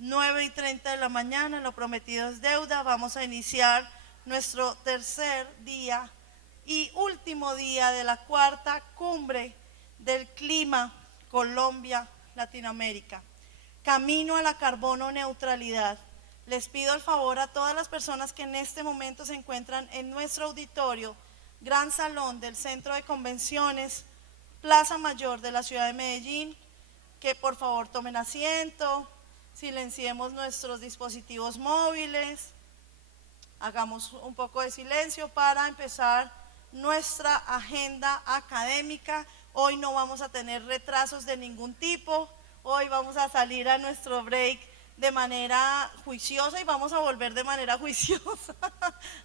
9:30 de la mañana, lo prometido es deuda. Vamos a iniciar nuestro tercer día y último día de la cuarta cumbre del clima Colombia-Latinoamérica. Camino a la carbono neutralidad. Les pido el favor a todas las personas que en este momento se encuentran en nuestro auditorio, Gran Salón del Centro de Convenciones, Plaza Mayor de la ciudad de Medellín, que por favor tomen asiento, silenciemos nuestros dispositivos móviles, hagamos un poco de silencio para empezar nuestra agenda académica. Hoy no vamos a tener retrasos de ningún tipo, hoy vamos a salir a nuestro break de manera juiciosa y vamos a volver de manera juiciosa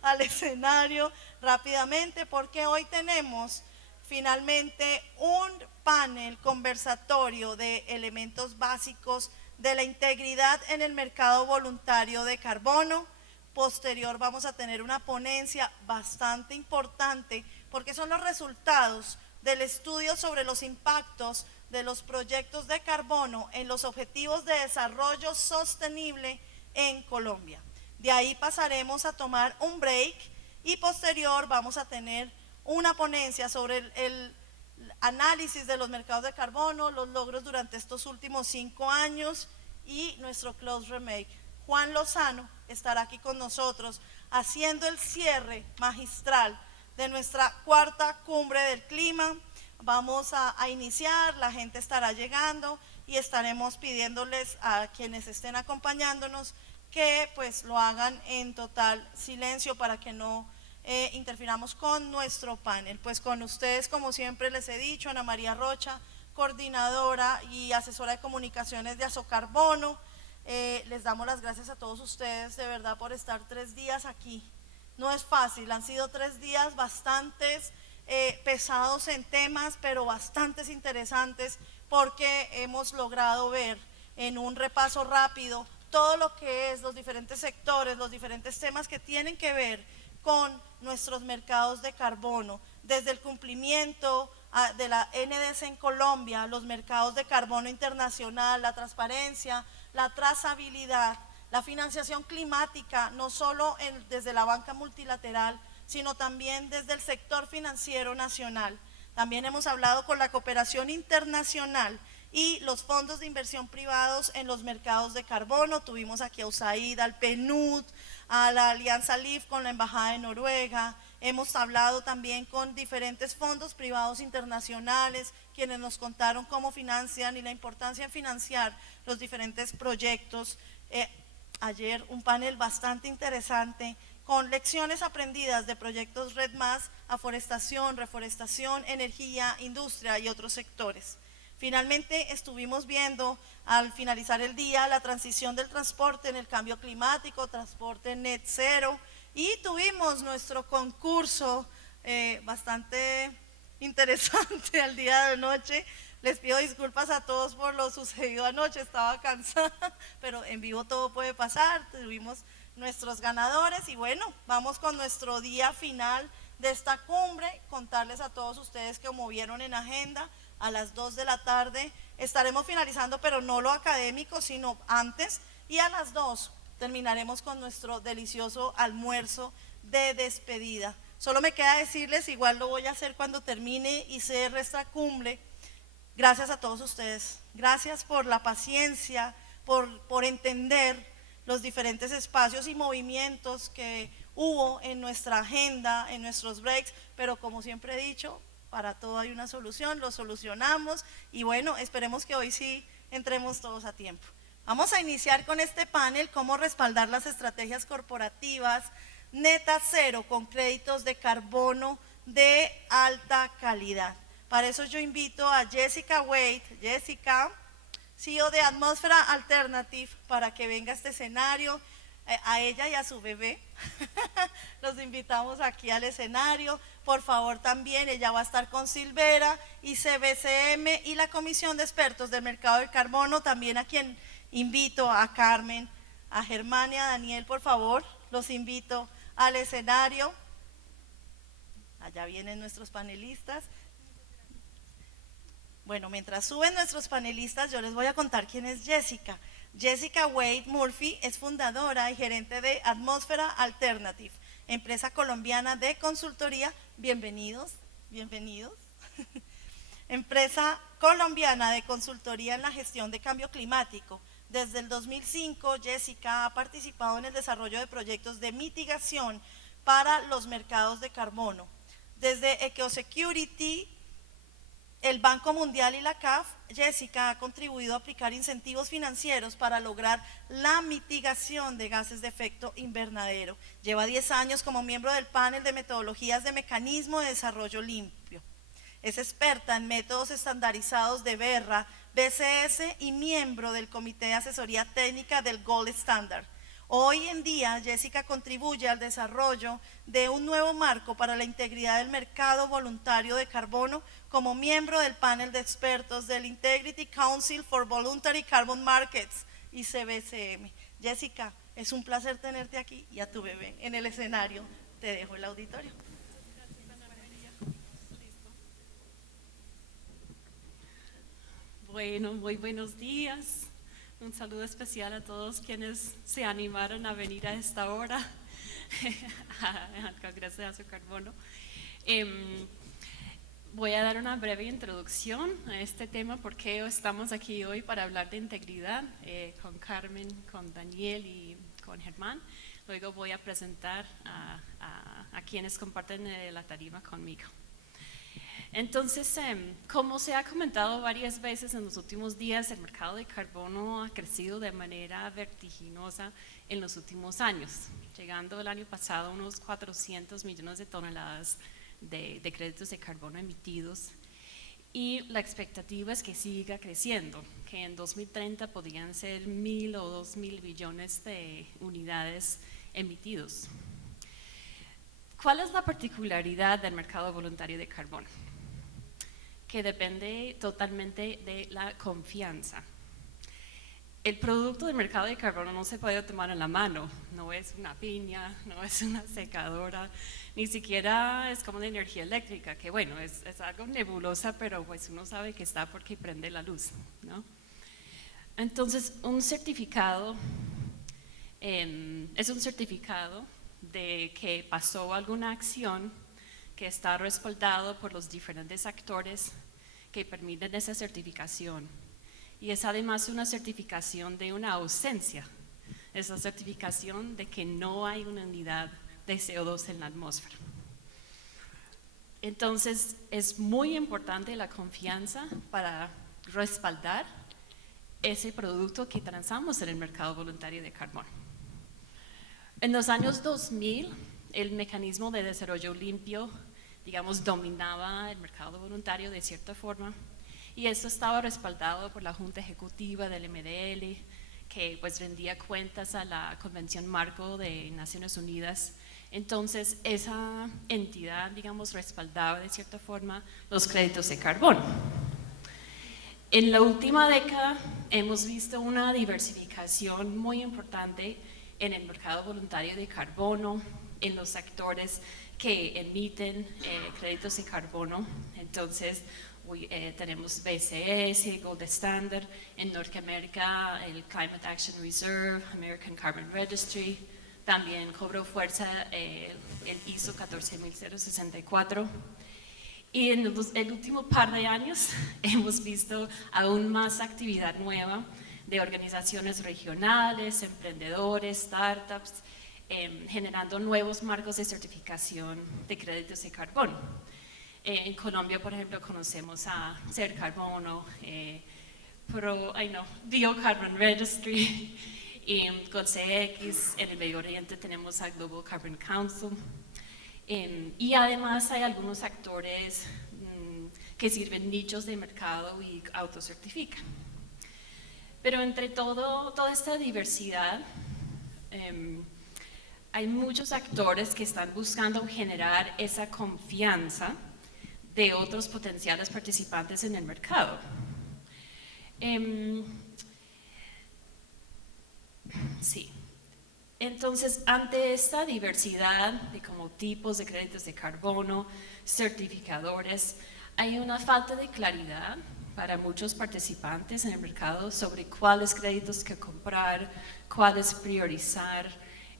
al escenario rápidamente, porque hoy tenemos finalmente un panel conversatorio de elementos básicos de la integridad en el mercado voluntario de carbono. Posterior vamos a tener una ponencia bastante importante porque son los resultados del estudio sobre los impactos de los proyectos de carbono en los objetivos de desarrollo sostenible en Colombia. De ahí pasaremos a tomar un break y posterior vamos a tener una ponencia sobre el análisis de los mercados de carbono, los logros durante estos últimos 5 años y nuestro close remake. Juan Lozano estará aquí con nosotros haciendo el cierre magistral de nuestra cuarta cumbre del clima. Vamos a iniciar, la gente estará llegando y estaremos pidiéndoles a quienes estén acompañándonos que pues lo hagan en total silencio para que no interfiramos con nuestro panel. Pues con ustedes, como siempre les he dicho, Ana María Rocha, coordinadora y asesora de comunicaciones de Asocarbono. Les damos las gracias a todos ustedes de verdad por estar 3 días aquí. No es fácil, han sido 3 días bastantes pesados en temas, pero bastantes interesantes, porque hemos logrado ver en un repaso rápido todo lo que es los diferentes sectores, los diferentes temas que tienen que ver con nuestros mercados de carbono, desde el cumplimiento de la NDC en Colombia, los mercados de carbono internacional, la transparencia, la trazabilidad, la financiación climática, no solo desde la banca multilateral, sino también desde el sector financiero nacional. También hemos hablado con la cooperación internacional y los fondos de inversión privados en los mercados de carbono. Tuvimos aquí a USAID, al PNUD, a la Alianza LIF con la Embajada de Noruega. Hemos hablado también con diferentes fondos privados internacionales, quienes nos contaron cómo financian y la importancia en financiar los diferentes proyectos. Ayer un panel bastante interesante con lecciones aprendidas de proyectos Red+, aforestación, reforestación, energía, industria y otros sectores. Finalmente estuvimos viendo al finalizar el día la transición del transporte en el cambio climático, transporte net cero, y tuvimos nuestro concurso bastante interesante al día de anoche. Les pido disculpas a todos por lo sucedido anoche, estaba cansada, pero en vivo todo puede pasar. Tuvimos nuestros ganadores y bueno, vamos con nuestro día final de esta cumbre. Contarles a todos ustedes que, como vieron en agenda, a las 2 de la tarde estaremos finalizando, pero no lo académico, sino antes, y a las 2 terminaremos con nuestro delicioso almuerzo de despedida. Solo me queda decirles, igual lo voy a hacer cuando termine y cierre esta cumbre, gracias a todos ustedes, gracias por la paciencia, por entender los diferentes espacios y movimientos que hubo en nuestra agenda, en nuestros breaks, pero como siempre he dicho, para todo hay una solución, lo solucionamos y bueno, esperemos que hoy sí entremos todos a tiempo. Vamos a iniciar con este panel, cómo respaldar las estrategias corporativas neta cero con créditos de carbono de alta calidad. Para eso yo invito a Jessica Wade, Jessica, CEO de Atmósfera Alternative, para que venga a este escenario, a ella y a su bebé. Los invitamos aquí al escenario. Por favor, también ella va a estar con Silvera y CBCM y la Comisión de Expertos del Mercado del Carbono, también a quien invito, a Carmen, a Germán y a Daniel, por favor, los invito al escenario. Allá vienen nuestros panelistas. Bueno, mientras suben nuestros panelistas, yo les voy a contar quién es Jessica. Jessica Wade Murphy es fundadora y gerente de Atmósfera Alternative, empresa colombiana de consultoría. Bienvenidos, bienvenidos. Empresa colombiana de consultoría en la gestión de cambio climático. Desde el 2005, Jessica ha participado en el desarrollo de proyectos de mitigación para los mercados de carbono. Desde EcoSecurity, el Banco Mundial y la CAF, Jessica ha contribuido a aplicar incentivos financieros para lograr la mitigación de gases de efecto invernadero. Lleva 10 años como miembro del panel de metodologías de mecanismo de desarrollo limpio. Es experta en métodos estandarizados de BERRA, BCS y miembro del Comité de Asesoría Técnica del Gold Standard. Hoy en día, Jessica contribuye al desarrollo de un nuevo marco para la integridad del mercado voluntario de carbono como miembro del panel de expertos del Integrity Council for Voluntary Carbon Markets, ICBCM. Jessica, es un placer tenerte aquí y a tu bebé en el escenario. Te dejo el auditorio. Bueno, muy buenos días. Un saludo especial a todos quienes se animaron a venir a esta hora al Congreso de Azocarbono. Voy a dar una breve introducción a este tema porque estamos aquí hoy para hablar de integridad con Carmen, con Daniel y con Germán. Luego voy a presentar a quienes comparten la tarima conmigo. Entonces, como se ha comentado varias veces en los últimos días, el mercado de carbono ha crecido de manera vertiginosa en los últimos años, llegando el año pasado a unos 400 millones de toneladas de créditos de carbono emitidos, y la expectativa es que siga creciendo, que en 2030 podrían ser 1.000 o 2.000 billones de unidades emitidos. ¿Cuál es la particularidad del mercado voluntario de carbono? Que depende totalmente de la confianza. El producto del mercado de carbono no se puede tomar en la mano, no es una piña, no es una secadora, ni siquiera es como de energía eléctrica, que bueno, es algo nebulosa, pero pues uno sabe que está porque prende la luz, ¿no? Entonces, un certificado es un certificado de que pasó alguna acción que está respaldado por los diferentes actores que permiten esa certificación, y es además una certificación de una ausencia, es la certificación de que no hay una unidad de CO2 en la atmósfera. Entonces es muy importante la confianza para respaldar ese producto que transamos en el mercado voluntario de carbono. En los años 2000, el mecanismo de desarrollo limpio, digamos, dominaba el mercado voluntario de cierta forma, y eso estaba respaldado por la Junta Ejecutiva del MDL, que pues rendía cuentas a la Convención Marco de Naciones Unidas. Entonces esa entidad, digamos, respaldaba de cierta forma los créditos de carbono. En la última década hemos visto una diversificación muy importante en el mercado voluntario de carbono, en los actores que emiten créditos de carbono. Entonces tenemos BCS, Gold Standard, en Norteamérica el Climate Action Reserve, American Carbon Registry, también cobró fuerza el ISO 14064, y en el último par de años hemos visto aún más actividad nueva de organizaciones regionales, emprendedores, startups, generando nuevos marcos de certificación de créditos de carbono. En Colombia, por ejemplo, conocemos a Ser Carbono, Biocarbon Registry, y con CX. En el Medio Oriente tenemos a Global Carbon Council, y además hay algunos actores que sirven nichos de mercado y autocertifican. Pero entre toda esta diversidad, hay muchos actores que están buscando generar esa confianza de otros potenciales participantes en el mercado. Sí. Entonces, ante esta diversidad de como tipos de créditos de carbono, certificadores, hay una falta de claridad para muchos participantes en el mercado sobre cuáles créditos que comprar, cuáles priorizar,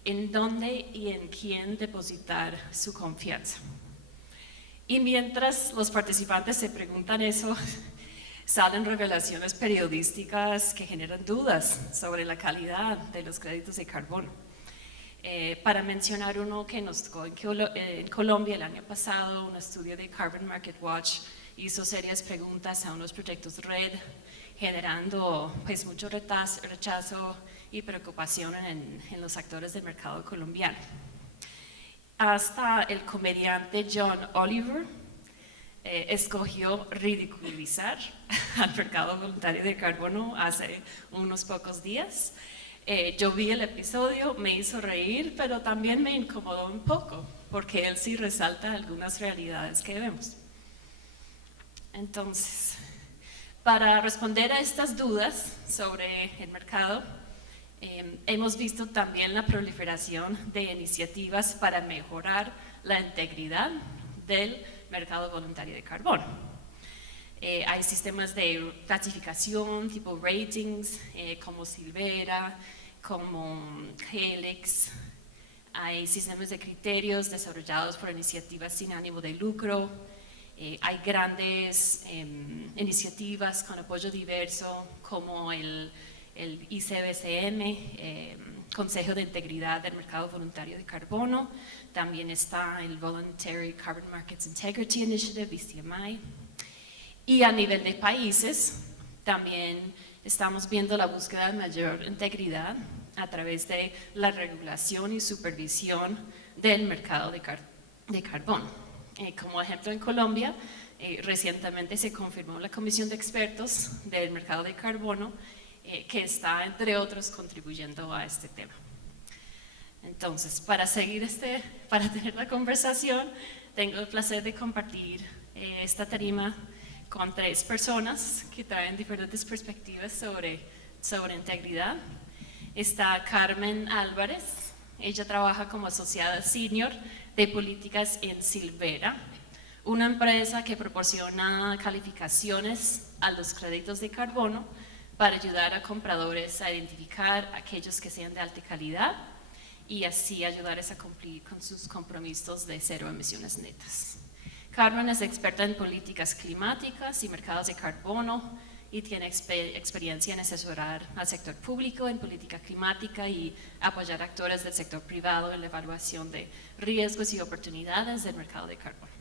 en dónde y en quién depositar su confianza. Y mientras los participantes se preguntan eso, salen revelaciones periodísticas que generan dudas sobre la calidad de los créditos de carbono. Para mencionar uno que nos tocó en Colombia el año pasado, un estudio de Carbon Market Watch hizo serias preguntas a unos proyectos red, generando pues mucho rechazo y preocupación en los actores del mercado colombiano. Hasta el comediante John Oliver escogió ridiculizar al mercado voluntario de carbono hace unos pocos días. Yo vi el episodio, me hizo reír, pero también me incomodó un poco, porque él sí resalta algunas realidades que vemos. Entonces, para responder a estas dudas sobre el mercado, hemos visto también la proliferación de iniciativas para mejorar la integridad del mercado voluntario de carbono. Hay sistemas de clasificación tipo ratings, como Silvera, como Helix. Hay sistemas de criterios desarrollados por iniciativas sin ánimo de lucro. Hay grandes iniciativas con apoyo diverso, como el ICBCM, Consejo de Integridad del Mercado Voluntario de Carbono. También está el Voluntary Carbon Markets Integrity Initiative, VCMI. Y a nivel de países, también estamos viendo la búsqueda de mayor integridad a través de la regulación y supervisión del mercado de carbono. Como ejemplo, en Colombia, recientemente se confirmó la Comisión de Expertos del Mercado de Carbono, que está, entre otros, contribuyendo a este tema. Entonces, para tener la conversación, tengo el placer de compartir esta tarima con 3 personas que traen diferentes perspectivas sobre integridad. Está Carmen Álvarez, ella trabaja como asociada senior de políticas en Silvera, una empresa que proporciona calificaciones a los créditos de carbono para ayudar a compradores a identificar aquellos que sean de alta calidad y así ayudarles a cumplir con sus compromisos de 0 emisiones netas. Carmen es experta en políticas climáticas y mercados de carbono y tiene experiencia en asesorar al sector público en política climática y apoyar actores del sector privado en la evaluación de riesgos y oportunidades del mercado de carbono.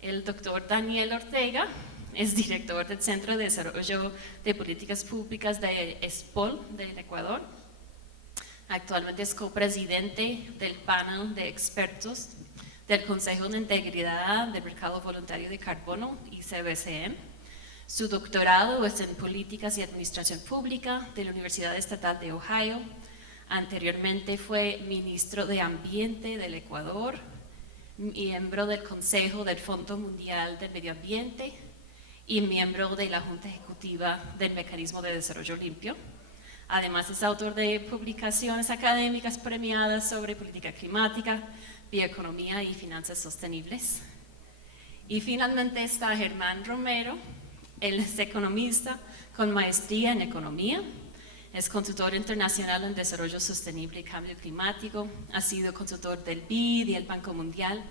El doctor Daniel Ortega es director del Centro de Desarrollo de Políticas Públicas de ESPOL del Ecuador. Actualmente es copresidente del panel de expertos del Consejo de Integridad del Mercado Voluntario de Carbono, ICBCM. Su doctorado es en Políticas y Administración Pública de la Universidad Estatal de Ohio. Anteriormente fue ministro de Ambiente del Ecuador, miembro del Consejo del Fondo Mundial del Medio Ambiente y miembro de la Junta Ejecutiva del Mecanismo de Desarrollo Limpio. Además es autor de publicaciones académicas premiadas sobre política climática, bioeconomía y finanzas sostenibles. Y finalmente está Germán Romero, él es economista con maestría en economía, es consultor internacional en desarrollo sostenible y cambio climático, ha sido consultor del BID y el Banco Mundial.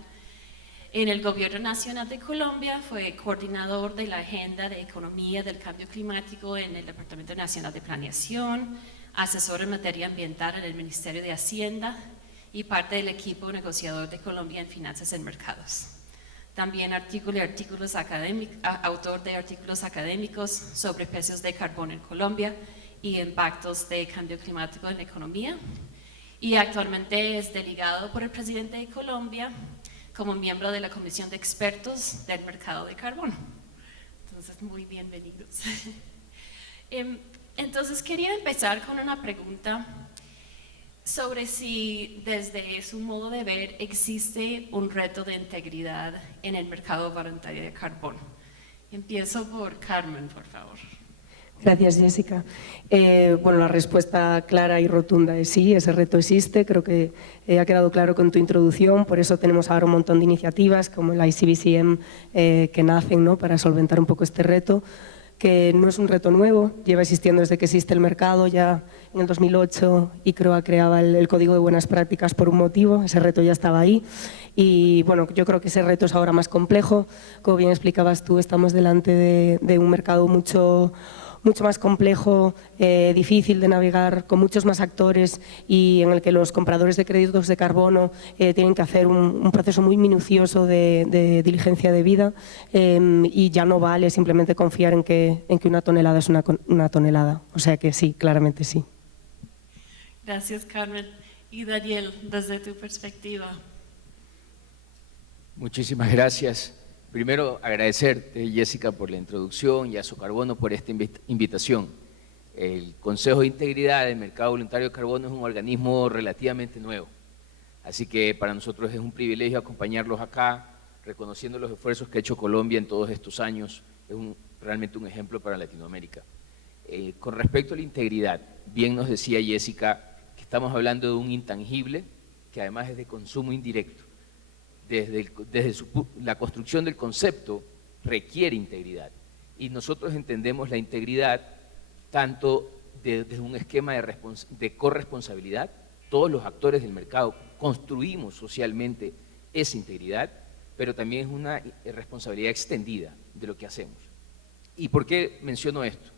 En el Gobierno Nacional de Colombia fue coordinador de la Agenda de Economía del Cambio Climático en el Departamento Nacional de Planeación, asesor en materia ambiental en el Ministerio de Hacienda y parte del equipo negociador de Colombia en Finanzas en Mercados. También autor de artículos académicos sobre precios de carbono en Colombia y impactos de cambio climático en la economía. Y actualmente es delegado por el presidente de Colombia como miembro de la Comisión de Expertos del Mercado de Carbono. Entonces, muy bienvenidos. Entonces, quería empezar con una pregunta sobre si desde su modo de ver existe un reto de integridad en el mercado voluntario de carbono. Empiezo por Carmen, por favor. Gracias, Jessica. Bueno, la respuesta clara y rotunda es sí, ese reto existe. Creo que ha quedado claro con tu introducción. Por eso tenemos ahora un montón de iniciativas como el ICBCM que nacen, ¿no?, para solventar un poco este reto, que no es un reto nuevo, lleva existiendo desde que existe el mercado. Ya en el 2008 ICROA creaba el Código de Buenas Prácticas por un motivo, ese reto ya estaba ahí. Y bueno, yo creo que ese reto es ahora más complejo. Como bien explicabas tú, estamos delante de un mercado mucho más complejo, difícil de navegar, con muchos más actores y en el que los compradores de créditos de carbono tienen que hacer un proceso muy minucioso de diligencia debida, y ya no vale simplemente confiar en que una tonelada es una tonelada. O sea que sí, claramente sí. Gracias, Carmen. Y Daniel, desde tu perspectiva. Muchísimas gracias. Primero, agradecerte, Jessica, por la introducción y a Socarbono por esta invitación. El Consejo de Integridad del Mercado Voluntario de Carbono es un organismo relativamente nuevo, así que para nosotros es un privilegio acompañarlos acá, reconociendo los esfuerzos que ha hecho Colombia en todos estos años. Es realmente un ejemplo para Latinoamérica. Con respecto a la integridad, bien nos decía Jessica que estamos hablando de un intangible que además es de consumo indirecto. Desde la construcción del concepto requiere integridad, y nosotros entendemos la integridad tanto desde un esquema de corresponsabilidad. Todos los actores del mercado construimos socialmente esa integridad, pero también es una responsabilidad extendida de lo que hacemos. ¿Y por qué menciono esto?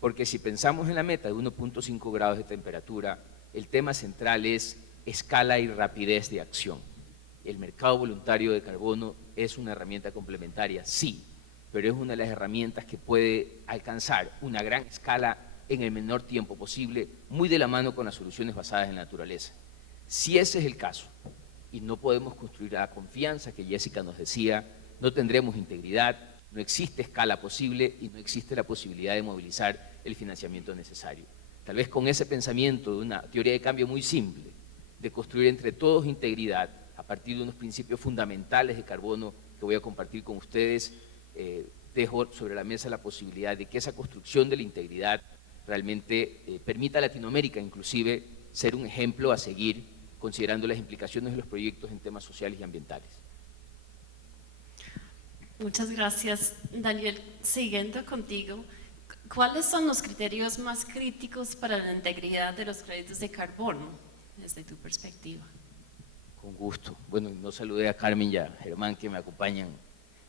Porque si pensamos en la meta de 1.5 grados de temperatura, el tema central es escala y rapidez de acción. El mercado voluntario de carbono es una herramienta complementaria, sí, pero es una de las herramientas que puede alcanzar una gran escala en el menor tiempo posible, muy de la mano con las soluciones basadas en la naturaleza. Si ese es el caso, y no podemos construir la confianza que Jessica nos decía, no tendremos integridad, no existe escala posible y no existe la posibilidad de movilizar el financiamiento necesario. Tal vez con ese pensamiento de una teoría de cambio muy simple, de construir entre todos integridad, a partir de unos principios fundamentales de carbono que voy a compartir con ustedes, dejo sobre la mesa la posibilidad de que esa construcción de la integridad realmente permita a Latinoamérica inclusive ser un ejemplo a seguir, considerando las implicaciones de los proyectos en temas sociales y ambientales. Muchas gracias, Daniel. Siguiendo contigo, ¿cuáles son los criterios más críticos para la integridad de los créditos de carbono desde tu perspectiva? Con gusto. Bueno, no saludé a Carmen y a Germán que me acompañan.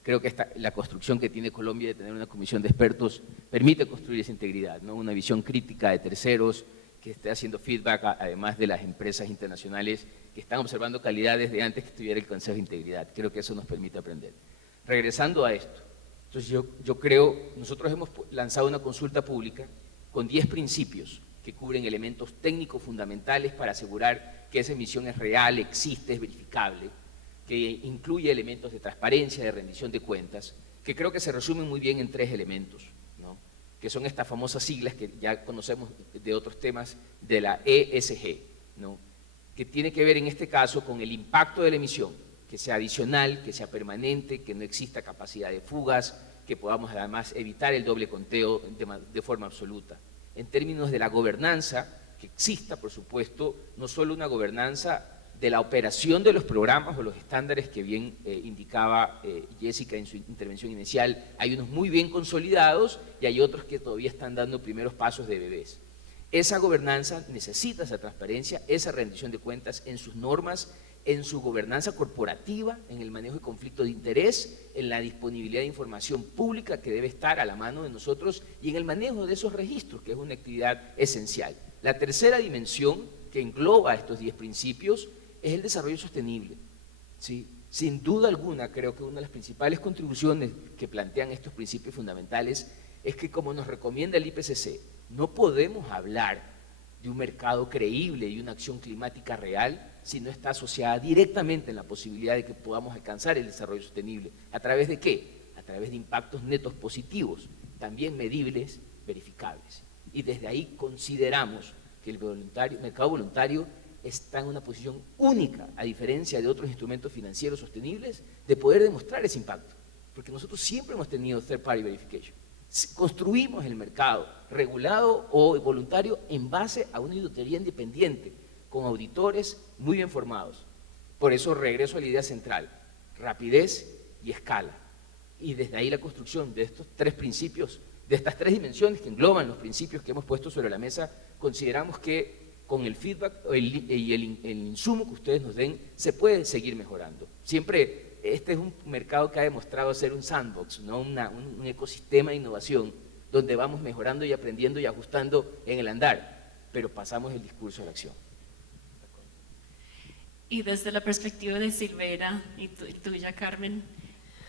Creo que la construcción que tiene Colombia de tener una comisión de expertos permite construir esa integridad, ¿no? Una visión crítica de terceros que esté haciendo feedback, además de las empresas internacionales que están observando calidad desde antes que estuviera el Consejo de Integridad. Creo que eso nos permite aprender. Regresando a esto, entonces yo creo, nosotros hemos lanzado una consulta pública con 10 principios que cubren elementos técnicos fundamentales para asegurar que esa emisión es real, existe, es verificable, que incluye elementos de transparencia, de rendición de cuentas, que creo que se resumen muy bien en 3 elementos, ¿no? Que son estas famosas siglas que ya conocemos de otros temas de la ESG, ¿no? Que tiene que ver en este caso con el impacto de la emisión, que sea adicional, que sea permanente, que no exista capacidad de fugas, que podamos además evitar el doble conteo de forma absoluta. En términos de la gobernanza, que exista, por supuesto, no solo una gobernanza de la operación de los programas o los estándares que bien indicaba Jessica en su intervención inicial. Hay unos muy bien consolidados y hay otros que todavía están dando primeros pasos de bebés. Esa gobernanza necesita esa transparencia, esa rendición de cuentas en sus normas, en su gobernanza corporativa, en el manejo de conflicto de interés, en la disponibilidad de información pública que debe estar a la mano de nosotros y en el manejo de esos registros, que es una actividad esencial. La tercera dimensión que engloba estos 10 principios es el desarrollo sostenible, ¿sí? Sin duda alguna, creo que una de las principales contribuciones que plantean estos principios fundamentales es que, como nos recomienda el IPCC, no podemos hablar de un mercado creíble y una acción climática real si no está asociada directamente en la posibilidad de que podamos alcanzar el desarrollo sostenible. ¿A través de qué? A través de impactos netos positivos, también medibles, verificables. Y desde ahí consideramos que el mercado voluntario está en una posición única, a diferencia de otros instrumentos financieros sostenibles, de poder demostrar ese impacto. Porque nosotros siempre hemos tenido third party verification, Construimos el mercado, regulado o voluntario, en base a una auditoría independiente, con auditores muy bien formados. Por eso regreso a la idea central, rapidez y escala. Y desde ahí la construcción de estos tres principios, de estas tres dimensiones que engloban los principios que hemos puesto sobre la mesa, consideramos que con el feedback y el insumo que ustedes nos den, se puede seguir mejorando. Siempre, este es un mercado que ha demostrado ser un sandbox, ¿no? un ecosistema de innovación, donde vamos mejorando y aprendiendo y ajustando en el andar, pero pasamos el discurso a la acción. Y desde la perspectiva de Silvera y tuya, Carmen,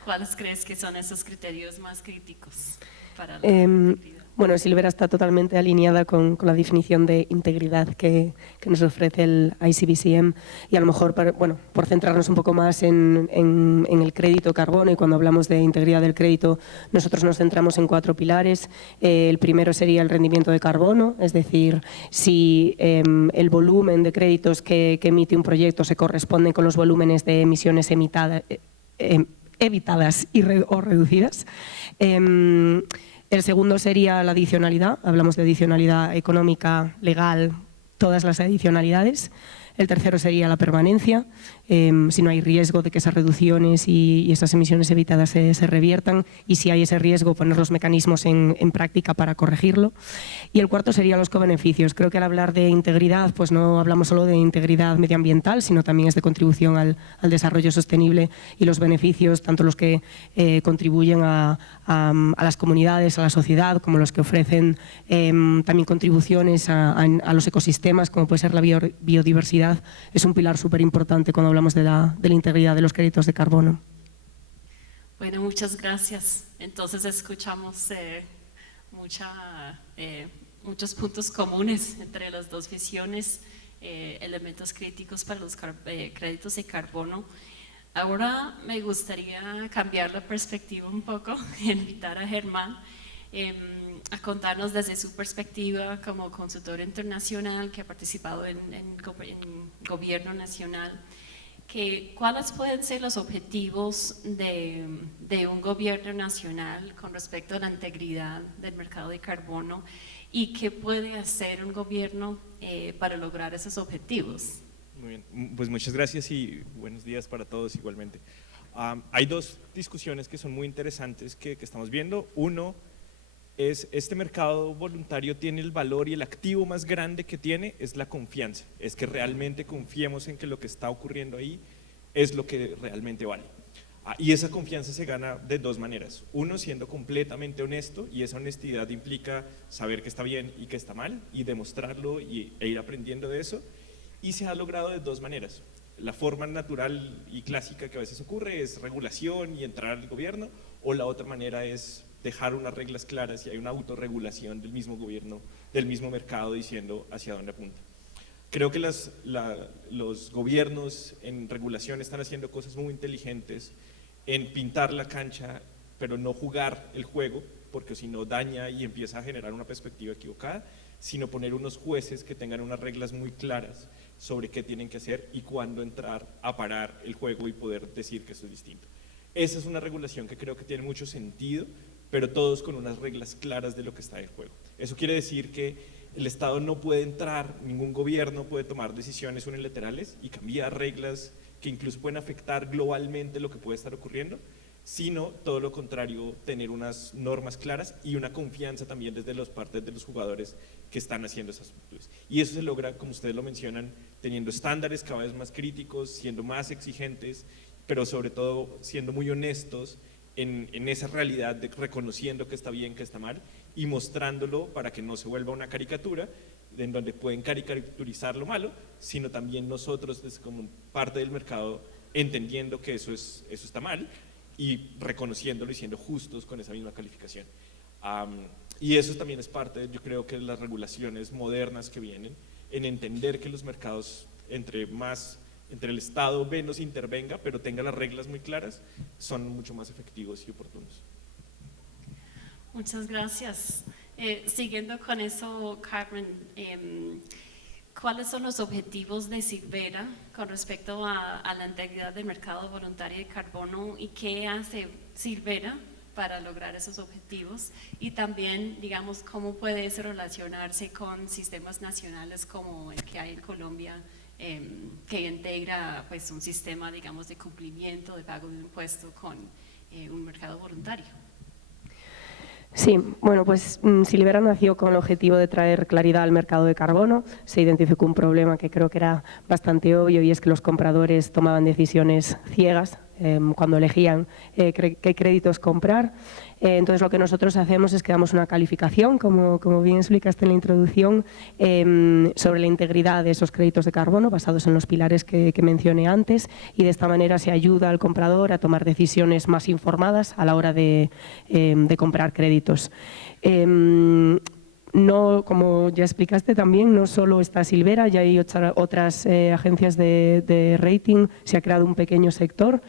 ¿cuáles crees que son esos criterios más críticos para la integridad? Bueno, Silvera está totalmente alineada con la definición de integridad que nos ofrece el ICBCM, y a lo mejor, por centrarnos un poco más en el crédito carbono, y cuando hablamos de integridad del crédito, nosotros nos centramos en 4 pilares. El primero sería el rendimiento de carbono, es decir, si el volumen de créditos que emite un proyecto se corresponde con los volúmenes de emisiones evitadas o reducidas. El segundo sería la adicionalidad, hablamos de adicionalidad económica, legal, todas las adicionalidades. El tercero sería la permanencia, si no hay riesgo de que esas reducciones y esas emisiones evitadas se reviertan, y si hay ese riesgo, poner los mecanismos en práctica para corregirlo. Y el cuarto serían los cobeneficios. Creo que al hablar de integridad, pues no hablamos solo de integridad medioambiental, sino también es de contribución al desarrollo sostenible, y los beneficios, tanto los que contribuyen a las comunidades, a la sociedad, como los que ofrecen también contribuciones a los ecosistemas, como puede ser la biodiversidad, es un pilar súper importante cuando hablamos de la integridad de los créditos de carbono. Bueno, muchas gracias. Entonces escuchamos muchos puntos comunes entre las dos visiones, elementos críticos para los créditos de carbono. Ahora me gustaría cambiar la perspectiva un poco y invitar a Germán a contarnos desde su perspectiva como consultor internacional que ha participado en gobierno nacional, cuáles pueden ser los objetivos de un gobierno nacional con respecto a la integridad del mercado de carbono, y qué puede hacer un gobierno para lograr esos objetivos. Muy bien, pues muchas gracias y buenos días para todos igualmente. Hay dos discusiones que son muy interesantes que estamos viendo. Uno es, este mercado voluntario tiene el valor, y el activo más grande que tiene es la confianza, es que realmente confiemos en que lo que está ocurriendo ahí es lo que realmente vale. Y esa confianza se gana de dos maneras. Uno, siendo completamente honesto, y esa honestidad implica saber qué está bien y qué está mal, y demostrarlo e ir aprendiendo de eso. Y se ha logrado de dos maneras. La forma natural y clásica que a veces ocurre es regulación y entrar al gobierno, o la otra manera es dejar unas reglas claras y hay una autorregulación del mismo gobierno, del mismo mercado, diciendo hacia dónde apunta. Creo que los gobiernos en regulación están haciendo cosas muy inteligentes en pintar la cancha, pero no jugar el juego, porque si no daña y empieza a generar una perspectiva equivocada, sino poner unos jueces que tengan unas reglas muy claras sobre qué tienen que hacer y cuándo entrar a parar el juego y poder decir que eso es distinto. Esa es una regulación que creo que tiene mucho sentido, pero todos con unas reglas claras de lo que está en juego. Eso quiere decir que el Estado no puede entrar, ningún gobierno puede tomar decisiones unilaterales y cambiar reglas que incluso pueden afectar globalmente lo que puede estar ocurriendo, sino todo lo contrario, tener unas normas claras y una confianza también desde las partes de los jugadores que están haciendo esas actitudes. Y eso se logra, como ustedes lo mencionan, teniendo estándares cada vez más críticos, siendo más exigentes, pero sobre todo siendo muy honestos en esa realidad de reconociendo que está bien, que está mal, y mostrándolo para que no se vuelva una caricatura en donde pueden caricaturizar lo malo, sino también nosotros como parte del mercado entendiendo que eso está mal y reconociéndolo y siendo justos con esa misma calificación. Y eso también es parte, yo creo que de las regulaciones modernas que vienen, en entender que los mercados entre el Estado menos intervenga, pero tenga las reglas muy claras, son mucho más efectivos y oportunos. Muchas gracias. Siguiendo con eso, Carmen, ¿cuáles son los objetivos de Silvera con respecto a la integridad del mercado voluntario de carbono, y qué hace Silvera para lograr esos objetivos y también, digamos, cómo puede eso relacionarse con sistemas nacionales como el que hay en Colombia, que integra pues un sistema, digamos, de cumplimiento, de pago de impuesto con un mercado voluntario. Sí, bueno, pues Silvera nació con el objetivo de traer claridad al mercado de carbono. Se identificó un problema que creo que era bastante obvio y es que los compradores tomaban decisiones ciegas cuando elegían qué créditos comprar. Entonces, lo que nosotros hacemos es que damos una calificación, como bien explicaste en la introducción, sobre la integridad de esos créditos de carbono basados en los pilares que mencioné antes, y de esta manera se ayuda al comprador a tomar decisiones más informadas a la hora de comprar créditos. No, como ya explicaste también, no solo está Silvera, ya hay otras agencias de rating, se ha creado un pequeño sector.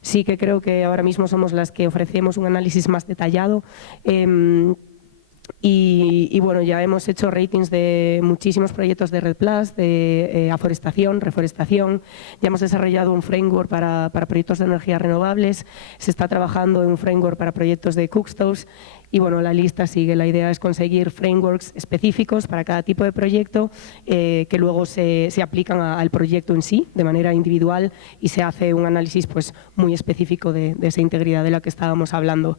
Sí que creo que ahora mismo somos las que ofrecemos un análisis más detallado. Y bueno, ya hemos hecho ratings de muchísimos proyectos de REDD+, de aforestación, reforestación. Ya hemos desarrollado un framework para proyectos de energías renovables. Se está trabajando en un framework para proyectos de cookstoves. Y bueno, la lista sigue. La idea es conseguir frameworks específicos para cada tipo de proyecto que luego se aplican al proyecto en sí, de manera individual, y se hace un análisis pues, muy específico de esa integridad de la que estábamos hablando.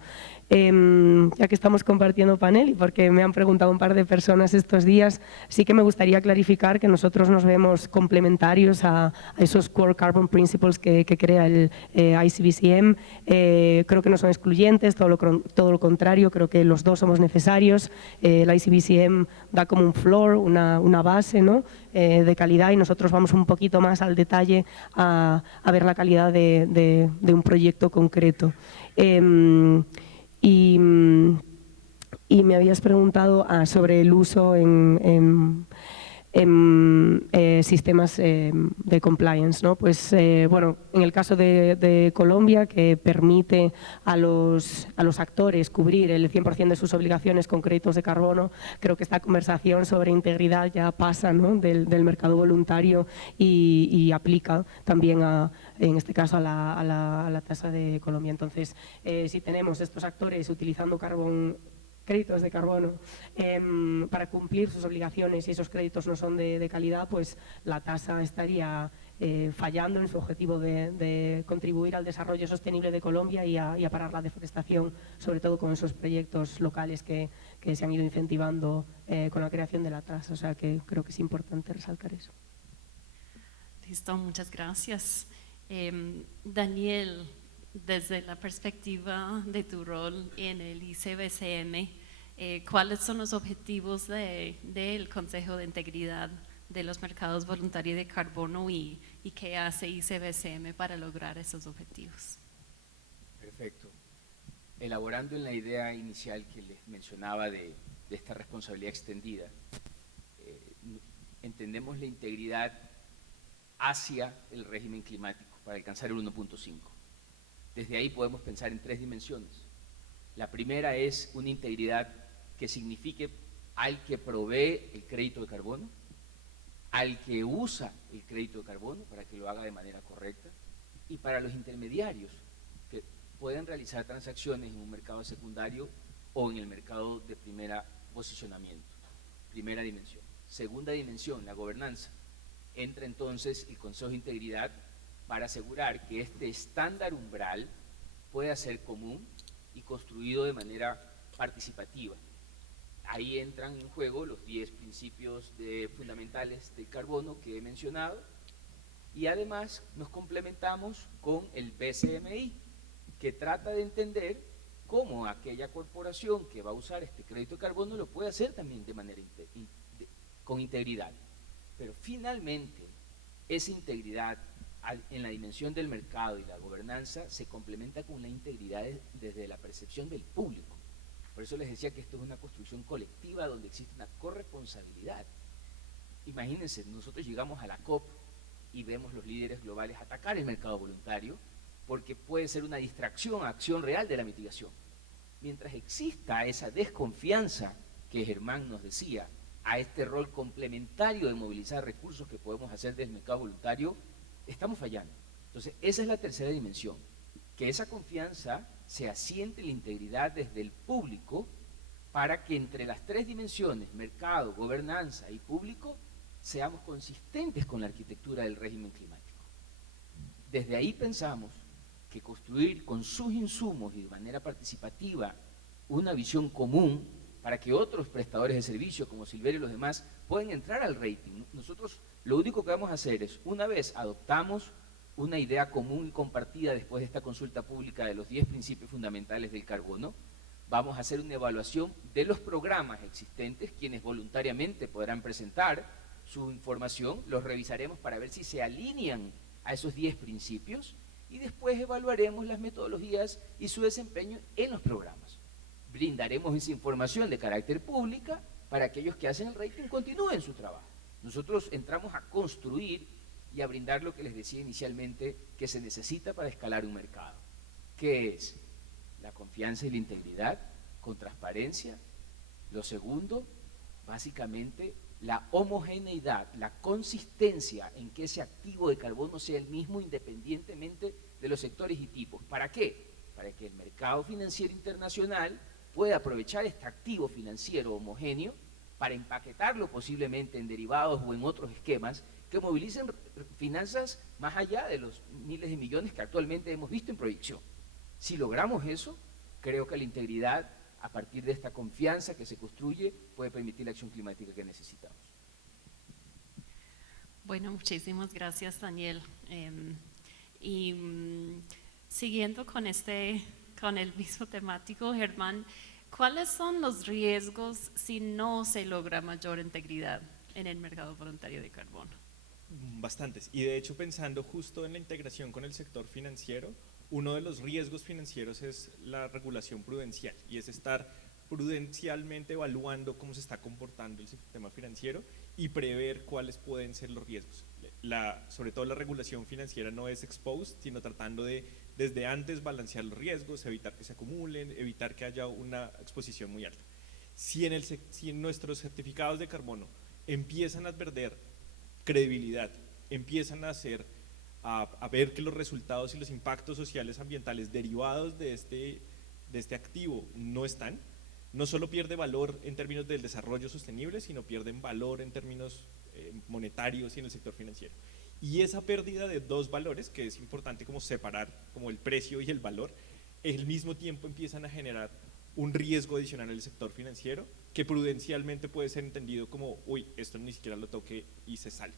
Ya que estamos compartiendo panel y porque me han preguntado un par de personas estos días, sí que me gustaría clarificar que nosotros nos vemos complementarios a esos Core Carbon Principles que crea el ICBCM. Creo que no son excluyentes, todo lo contrario, creo que los dos somos necesarios. El ICBCM da como un floor, una base, ¿no? De calidad, y nosotros vamos un poquito más al detalle a ver la calidad de un proyecto concreto. Y me habías preguntado sobre el uso en sistemas de compliance, ¿no? Pues bueno, en el caso de Colombia, que permite a los actores cubrir el 100% de sus obligaciones con créditos de carbono, creo que esta conversación sobre integridad ya pasa, ¿no? del mercado voluntario y aplica también en este caso a la tasa de Colombia. Entonces, si tenemos estos actores utilizando créditos de carbono para cumplir sus obligaciones y esos créditos no son de calidad, pues la tasa estaría fallando en su objetivo de contribuir al desarrollo sostenible de Colombia y a parar la deforestación, sobre todo con esos proyectos locales que se han ido incentivando con la creación de la tasa. O sea que creo que es importante resaltar eso. Listo, muchas gracias. Daniel, desde la perspectiva de tu rol en el ICBCM, ¿cuáles son los objetivos del Consejo de Integridad de los Mercados Voluntarios de Carbono y qué hace ICBCM para lograr esos objetivos? Perfecto. Elaborando en la idea inicial que les mencionaba de esta responsabilidad extendida, entendemos la integridad hacia el régimen climático para alcanzar el 1.5. Desde ahí podemos pensar en 3 dimensiones. La primera es una integridad que signifique al que provee el crédito de carbono, al que usa el crédito de carbono para que lo haga de manera correcta, y para los intermediarios que pueden realizar transacciones en un mercado secundario o en el mercado de primera posicionamiento. Primera dimensión. Segunda dimensión, la gobernanza. Entra entonces el Consejo de Integridad para asegurar que este estándar umbral pueda ser común y construido de manera participativa. Ahí entran en juego los 10 principios fundamentales del carbono que he mencionado, y además nos complementamos con el BCMI, que trata de entender cómo aquella corporación que va a usar este crédito de carbono lo puede hacer también de manera con integridad. Pero finalmente, esa integridad en la dimensión del mercado y la gobernanza se complementa con la integridad desde la percepción del público. Por eso les decía que esto es una construcción colectiva donde existe una corresponsabilidad. Imagínense, nosotros llegamos a la COP y vemos los líderes globales atacar el mercado voluntario porque puede ser una distracción a acción real de la mitigación. Mientras exista esa desconfianza que Germán nos decía, a este rol complementario de movilizar recursos que podemos hacer desde el mercado voluntario, estamos fallando. Entonces, esa es la tercera dimensión. que esa confianza se asiente en la integridad desde el público para que entre las tres dimensiones, mercado, gobernanza y público, seamos consistentes con la arquitectura del régimen climático. Desde ahí pensamos que construir con sus insumos y de manera participativa una visión común para que otros prestadores de servicios como Silverio y los demás puedan entrar al rating. Nosotros lo único que vamos a hacer es, una vez adoptamos una idea común y compartida después de esta consulta pública de los 10 principios fundamentales del carbono, vamos a hacer una evaluación de los programas existentes, quienes voluntariamente podrán presentar su información, los revisaremos para ver si se alinean a esos 10 principios y después evaluaremos las metodologías y su desempeño en los programas. Brindaremos esa información de carácter pública para que aquellos que hacen el rating continúen su trabajo. Nosotros entramos a construir y a brindar lo que les decía inicialmente que se necesita para escalar un mercado, que es la confianza y la integridad con transparencia. Lo segundo, básicamente, la homogeneidad, la consistencia en que ese activo de carbono sea el mismo independientemente de los sectores y tipos. ¿Para qué? Para que el mercado financiero internacional pueda aprovechar este activo financiero homogéneo para empaquetarlo posiblemente en derivados o en otros esquemas que movilicen finanzas más allá de los miles de millones que actualmente hemos visto en proyección. Si logramos eso, creo que la integridad, a partir de esta confianza que se construye, puede permitir la acción climática que necesitamos. Bueno, muchísimas gracias, Daniel. Siguiendo con el mismo temático, Germán, ¿cuáles son los riesgos si no se logra mayor integridad en el mercado voluntario de carbono? Bastantes. Y de hecho, pensando justo en la integración con el sector financiero, uno de los riesgos financieros es la regulación prudencial y es estar prudencialmente evaluando cómo se está comportando el sistema financiero y prever cuáles pueden ser los riesgos. Sobre todo la regulación financiera no es exposed, sino tratando de desde antes balancear los riesgos, evitar que se acumulen, evitar que haya una exposición muy alta. Si en nuestros certificados de carbono empiezan a perder credibilidad, empiezan a ver que los resultados y los impactos sociales ambientales derivados de este activo no están, no solo pierde valor en términos del desarrollo sostenible, sino pierden valor en términos monetarios y en el sector financiero. Y esa pérdida de dos valores, que es importante como separar como el precio y el valor, al mismo tiempo empiezan a generar un riesgo adicional en el sector financiero que prudencialmente puede ser entendido como, uy, esto ni siquiera lo toque y se sale.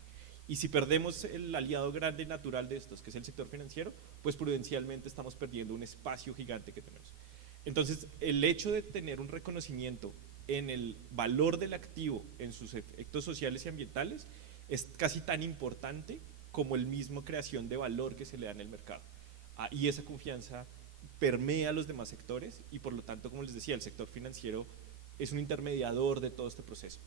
Y si perdemos el aliado grande y natural de estos, que es el sector financiero, pues prudencialmente estamos perdiendo un espacio gigante que tenemos. Entonces, el hecho de tener un reconocimiento en el valor del activo, en sus efectos sociales y ambientales, es casi tan importante como el mismo creación de valor que se le da en el mercado. Y esa confianza permea a los demás sectores y por lo tanto, como les decía, el sector financiero es un intermediador de todo este proceso.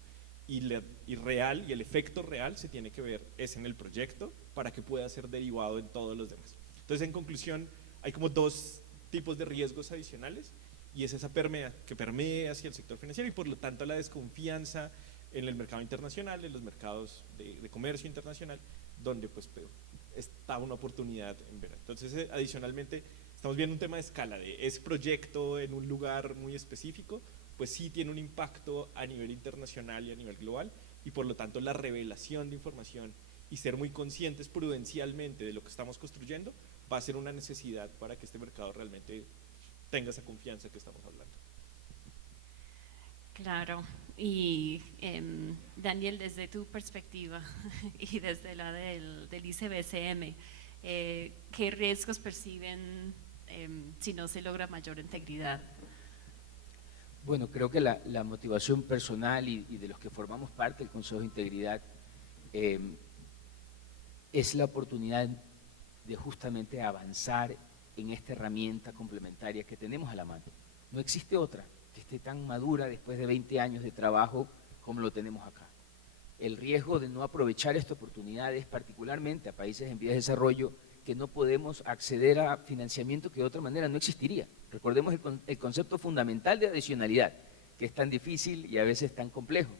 Y el efecto real se tiene que ver es en el proyecto para que pueda ser derivado en todos los demás. Entonces, en conclusión, hay como dos tipos de riesgos adicionales y es esa que permea hacia el sector financiero y por lo tanto la desconfianza en el mercado internacional, en los mercados de comercio internacional, donde pues está una oportunidad en ver. Entonces, adicionalmente, estamos viendo un tema de escala, de ese proyecto en un lugar muy específico, pues sí tiene un impacto a nivel internacional y a nivel global y por lo tanto la revelación de información y ser muy conscientes prudencialmente de lo que estamos construyendo va a ser una necesidad para que este mercado realmente tenga esa confianza que estamos hablando. Claro, y Daniel, desde tu perspectiva y desde la del ICBCM, ¿qué riesgos perciben si no se logra mayor integridad? Bueno, creo que la motivación personal y de los que formamos parte del Consejo de Integridad es la oportunidad de justamente avanzar en esta herramienta complementaria que tenemos a la mano. No existe otra que esté tan madura después de 20 años de trabajo como lo tenemos acá. El riesgo de no aprovechar esta oportunidad es particularmente a países en vías de desarrollo que no podemos acceder a financiamiento que de otra manera no existiría. Recordemos el concepto fundamental de adicionalidad, que es tan difícil y a veces tan complejo,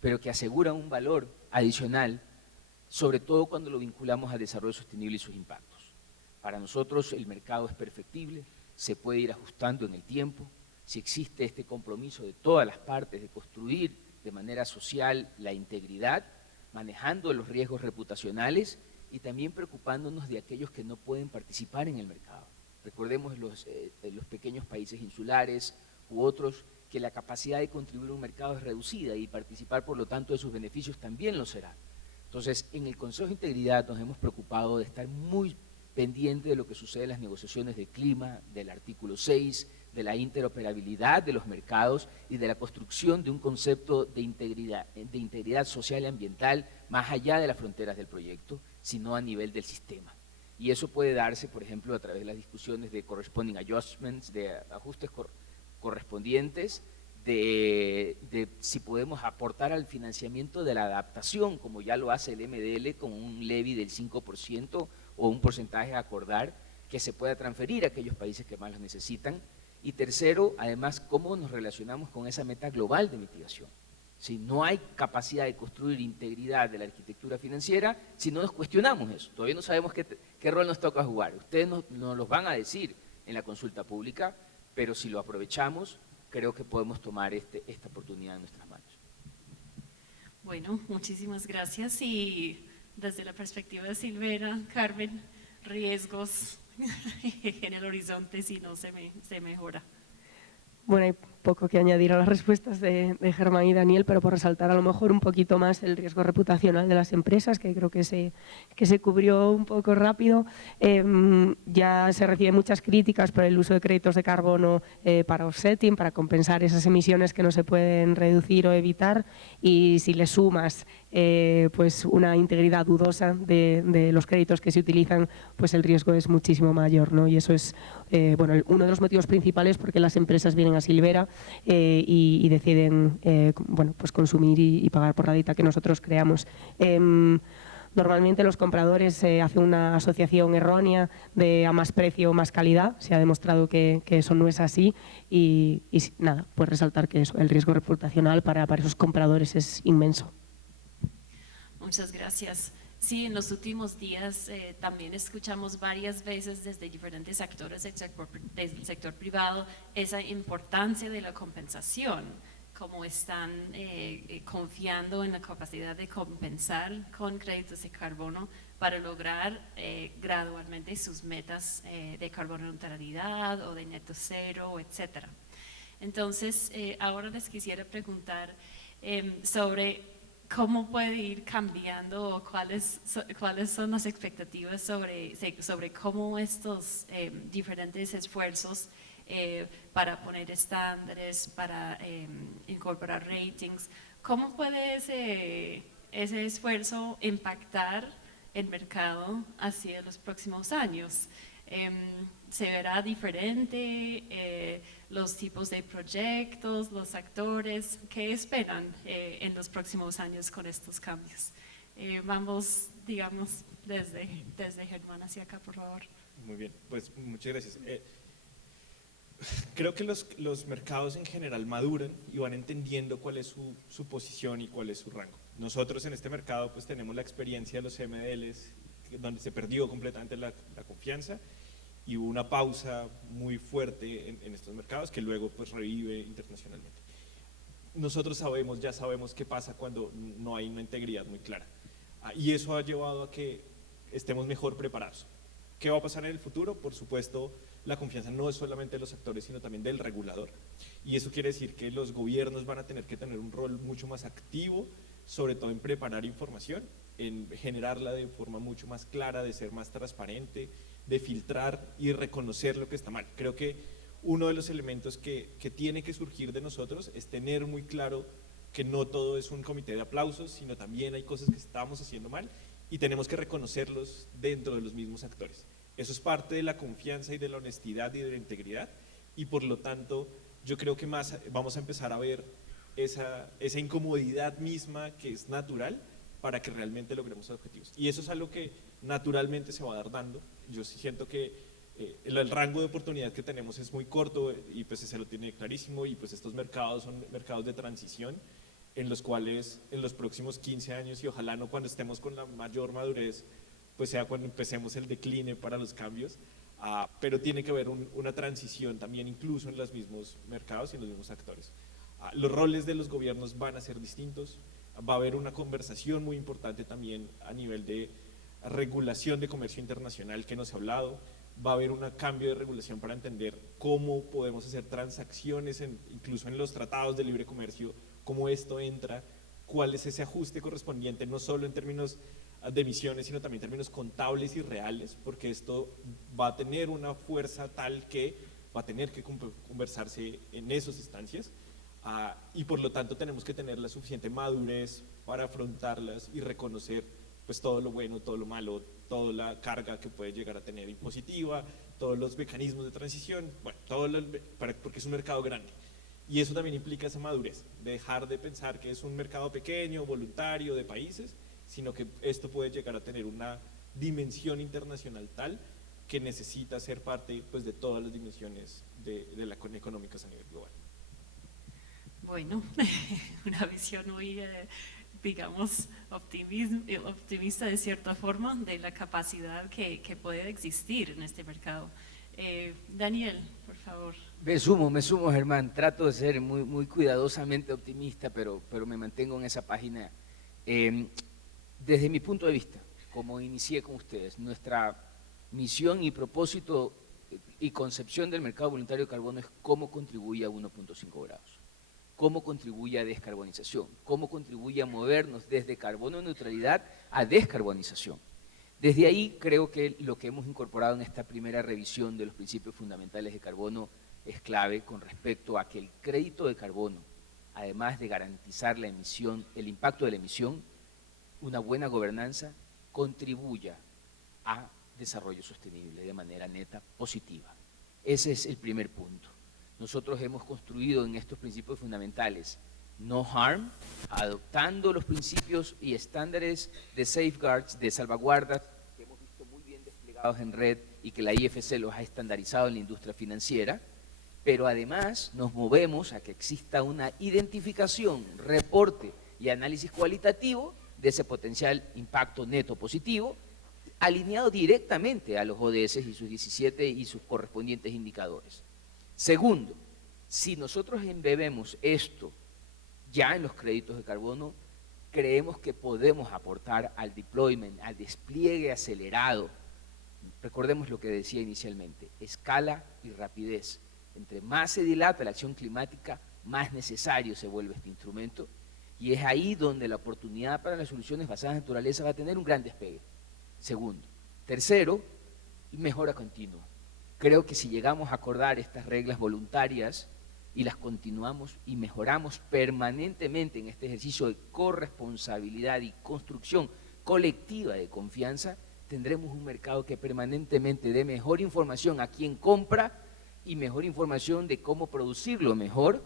pero que asegura un valor adicional, sobre todo cuando lo vinculamos a desarrollo sostenible y sus impactos. Para nosotros el mercado es perfectible, se puede ir ajustando en el tiempo, si existe este compromiso de todas las partes de construir de manera social la integridad, manejando los riesgos reputacionales y también preocupándonos de aquellos que no pueden participar en el mercado. Recordemos los pequeños países insulares u otros que la capacidad de contribuir a un mercado es reducida y participar por lo tanto de sus beneficios también lo será. Entonces, en el Consejo de Integridad nos hemos preocupado de estar muy pendiente de lo que sucede en las negociaciones de clima, del artículo 6, de la interoperabilidad de los mercados y de la construcción de un concepto de integridad social y ambiental más allá de las fronteras del proyecto, sino a nivel del sistema. Y eso puede darse, por ejemplo, a través de las discusiones de corresponding adjustments, de ajustes correspondientes, de si podemos aportar al financiamiento de la adaptación, como ya lo hace el MDL con un levy del 5% o un porcentaje a acordar que se pueda transferir a aquellos países que más lo necesitan. Y tercero, además, cómo nos relacionamos con esa meta global de mitigación. Si no hay capacidad de construir integridad de la arquitectura financiera, si no nos cuestionamos eso, todavía no sabemos qué rol nos toca jugar. Ustedes nos lo van a decir en la consulta pública, pero si lo aprovechamos, creo que podemos tomar esta oportunidad en nuestras manos. Bueno, muchísimas gracias y desde la perspectiva de Silvera, Carmen, riesgos en el horizonte si no se mejora. Bueno, hay poco que añadir a las respuestas de Germán y Daniel, pero por resaltar a lo mejor un poquito más el riesgo reputacional de las empresas, que creo que se cubrió un poco rápido. Ya se reciben muchas críticas por el uso de créditos de carbono para offsetting, para compensar esas emisiones que no se pueden reducir o evitar, y si le sumas pues una integridad dudosa de los créditos que se utilizan, pues el riesgo es muchísimo mayor, ¿no? Y eso es bueno, uno de los motivos principales por qué las empresas vienen a Silvera y deciden bueno, pues consumir y pagar por la data que nosotros creamos. Normalmente los compradores hacen una asociación errónea de a más precio, más calidad. Se ha demostrado que eso no es así y nada, pues resaltar que eso, el riesgo reputacional para esos compradores es inmenso. Muchas gracias. Sí, en los últimos días también escuchamos varias veces desde diferentes actores del sector privado esa importancia de la compensación, como están confiando en la capacidad de compensar con créditos de carbono para lograr gradualmente sus metas de carbono neutralidad o de neto cero, etcétera. Entonces, ahora les quisiera preguntar sobre ¿cómo puede ir cambiando o cuáles son las expectativas sobre cómo estos diferentes esfuerzos para poner estándares, para incorporar ratings, cómo puede ese esfuerzo impactar el mercado hacia los próximos años? ¿Se verá diferente los tipos de proyectos, los actores? ¿Qué esperan en los próximos años con estos cambios? Vamos, digamos, desde Germán hacia acá, por favor. Muy bien, pues muchas gracias. Creo que los mercados en general maduran y van entendiendo cuál es su posición y cuál es su rango. Nosotros en este mercado pues tenemos la experiencia de los MDLs, donde se perdió completamente la confianza y hubo una pausa muy fuerte en estos mercados que luego pues revive internacionalmente. Nosotros ya sabemos qué pasa cuando no hay una integridad muy clara y eso ha llevado a que estemos mejor preparados. ¿Qué va a pasar en el futuro? Por supuesto, la confianza no es solamente de los actores, sino también del regulador. Y eso quiere decir que los gobiernos van a tener que tener un rol mucho más activo, sobre todo en preparar información, en generarla de forma mucho más clara, de ser más transparente, de filtrar y reconocer lo que está mal. Creo que uno de los elementos que tiene que surgir de nosotros es tener muy claro que no todo es un comité de aplausos, sino también hay cosas que estamos haciendo mal y tenemos que reconocerlos dentro de los mismos actores. Eso es parte de la confianza y de la honestidad y de la integridad y por lo tanto yo creo que más vamos a empezar a ver esa incomodidad misma que es natural para que realmente logremos objetivos. Y eso es algo que naturalmente se va a dar dando. Yo siento que el rango de oportunidad que tenemos es muy corto y pues se lo tiene clarísimo y pues estos mercados son mercados de transición en los cuales en los próximos 15 años y ojalá no cuando estemos con la mayor madurez pues sea cuando empecemos el decline para los cambios, pero tiene que haber una transición también incluso en los mismos mercados y en los mismos actores. Los roles de los gobiernos van a ser distintos, va a haber una conversación muy importante también a nivel de regulación de comercio internacional que no se ha hablado, va a haber un cambio de regulación para entender cómo podemos hacer transacciones, incluso en los tratados de libre comercio, cómo esto entra, cuál es ese ajuste correspondiente, no solo en términos de emisiones, sino también en términos contables y reales, porque esto va a tener una fuerza tal que va a tener que conversarse en esas instancias, y por lo tanto tenemos que tener la suficiente madurez para afrontarlas y reconocer pues todo lo bueno, todo lo malo, toda la carga que puede llegar a tener impositiva, todos los mecanismos de transición, bueno, porque es un mercado grande. Y eso también implica esa madurez, de dejar de pensar que es un mercado pequeño, voluntario, de países, sino que esto puede llegar a tener una dimensión internacional tal que necesita ser parte pues, de todas las dimensiones económicas a nivel global. Bueno, una visión muy, digamos, optimista de cierta forma de la capacidad que puede existir en este mercado. Daniel, por favor. Me sumo, Germán. Trato de ser muy cuidadosamente optimista, pero me mantengo en esa página. Desde mi punto de vista, como inicié con ustedes, nuestra misión y propósito y concepción del mercado voluntario de carbono es cómo contribuye a 1.5 grados, cómo contribuye a descarbonización, cómo contribuye a movernos desde carbono neutralidad a descarbonización. Desde ahí creo que lo que hemos incorporado en esta primera revisión de los principios fundamentales de carbono es clave con respecto a que el crédito de carbono, además de garantizar la emisión, el impacto de la emisión, una buena gobernanza contribuya a desarrollo sostenible de manera neta, positiva. Ese es el primer punto. Nosotros hemos construido en estos principios fundamentales no harm, adoptando los principios y estándares de safeguards, de salvaguardas, que hemos visto muy bien desplegados en red y que la IFC los ha estandarizado en la industria financiera, pero además nos movemos a que exista una identificación, reporte y análisis cualitativo de ese potencial impacto neto positivo, alineado directamente a los ODS y sus 17 y sus correspondientes indicadores. Segundo, si nosotros embebemos esto ya en los créditos de carbono, creemos que podemos aportar al deployment, al despliegue acelerado. Recordemos lo que decía inicialmente, escala y rapidez. Entre más se dilata la acción climática, más necesario se vuelve este instrumento, y es ahí donde la oportunidad para las soluciones basadas en naturaleza va a tener un gran despegue. Segundo. Tercero, mejora continua. Creo que si llegamos a acordar estas reglas voluntarias y las continuamos y mejoramos permanentemente en este ejercicio de corresponsabilidad y construcción colectiva de confianza, tendremos un mercado que permanentemente dé mejor información a quien compra y mejor información de cómo producirlo mejor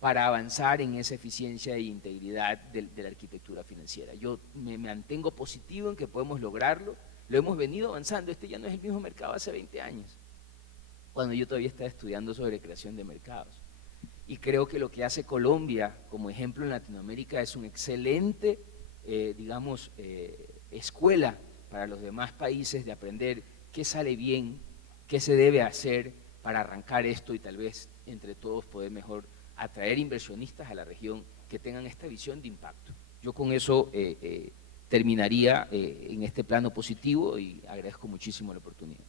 para avanzar en esa eficiencia e integridad de la arquitectura financiera. Yo me mantengo positivo en que podemos lograrlo, lo hemos venido avanzando, este ya no es el mismo mercado hace 20 años, cuando yo todavía estaba estudiando sobre creación de mercados. Y creo que lo que hace Colombia como ejemplo en Latinoamérica es un excelente, escuela para los demás países de aprender qué sale bien, qué se debe hacer para arrancar esto y tal vez entre todos poder mejor atraer inversionistas a la región que tengan esta visión de impacto. Yo con eso terminaría en este plano positivo y agradezco muchísimo la oportunidad.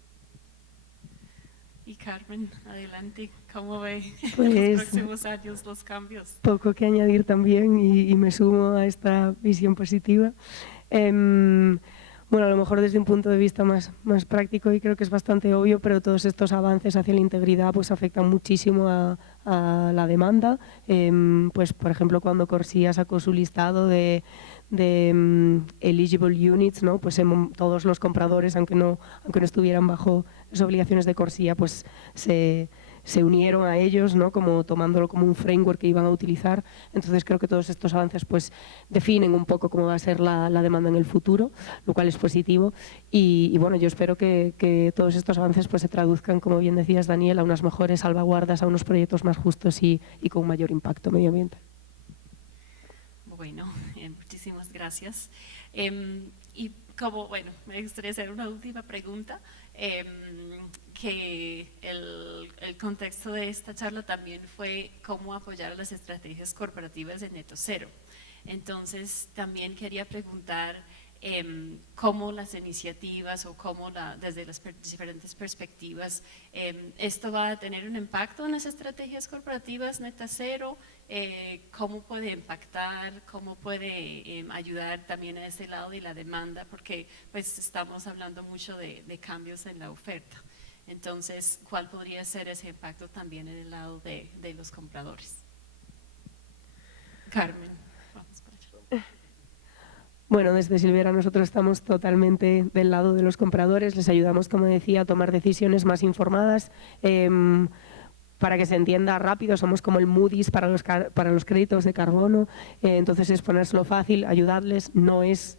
Y Carmen, adelante, ¿cómo ve Pues, en los próximos años los cambios? Poco que añadir también y me sumo a esta visión positiva. Bueno, a lo mejor desde un punto de vista más práctico, y creo que es bastante obvio, pero todos estos avances hacia la integridad pues afectan muchísimo a la demanda. Pues, por ejemplo, cuando Corsia sacó su listado de eligible units, ¿no? Pues todos los compradores, aunque no estuvieran bajo las obligaciones de Corsia, pues se unieron a ellos, ¿no? Como tomándolo como un framework que iban a utilizar. Entonces creo que todos estos avances pues definen un poco cómo va a ser la demanda en el futuro, lo cual es positivo. Y bueno, yo espero que todos estos avances pues se traduzcan, como bien decías, Daniel, a unas mejores salvaguardas, a unos proyectos más justos y con mayor impacto medioambiental. Bueno, muchísimas gracias. Y como, bueno, me gustaría hacer una última pregunta, que el contexto de esta charla también fue cómo apoyar las estrategias corporativas de Neto Cero. Entonces, también quería preguntar cómo las iniciativas o cómo desde las diferentes perspectivas, esto va a tener un impacto en las estrategias corporativas Neto Cero, cómo puede impactar, cómo puede ayudar también a este lado de la demanda, porque pues estamos hablando mucho de cambios en la oferta. Entonces, ¿cuál podría ser ese impacto también en el lado de los compradores? Carmen, vamos por allá. Bueno, desde Silvera nosotros estamos totalmente del lado de los compradores, les ayudamos, como decía, a tomar decisiones más informadas. Para que se entienda rápido, somos como el Moody's para los créditos de carbono, entonces es ponérselo fácil, ayudarles, no es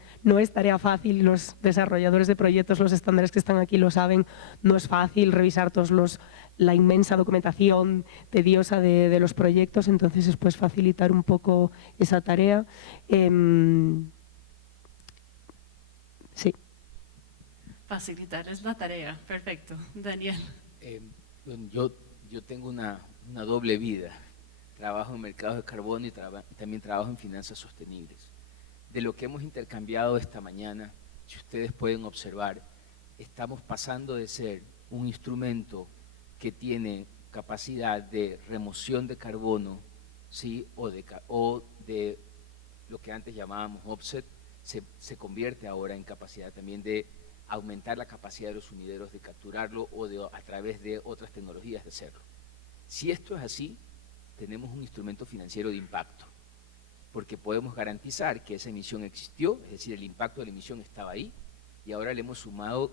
tarea fácil, los desarrolladores de proyectos, los estándares que están aquí lo saben, no es fácil revisar la inmensa documentación tediosa de los proyectos, entonces es pues facilitar un poco esa tarea. Sí. Facilitarles la tarea, perfecto. Daniel. Bueno, yo tengo una doble vida. Trabajo en mercados de carbono y también trabajo en finanzas sostenibles. De lo que hemos intercambiado esta mañana, si ustedes pueden observar, estamos pasando de ser un instrumento que tiene capacidad de remoción de carbono, ¿sí? o de lo que antes llamábamos offset, se convierte ahora en capacidad también de aumentar la capacidad de los sumideros de capturarlo o a través de otras tecnologías de hacerlo. Si esto es así, tenemos un instrumento financiero de impacto, porque podemos garantizar que esa emisión existió, es decir, el impacto de la emisión estaba ahí, y ahora le hemos sumado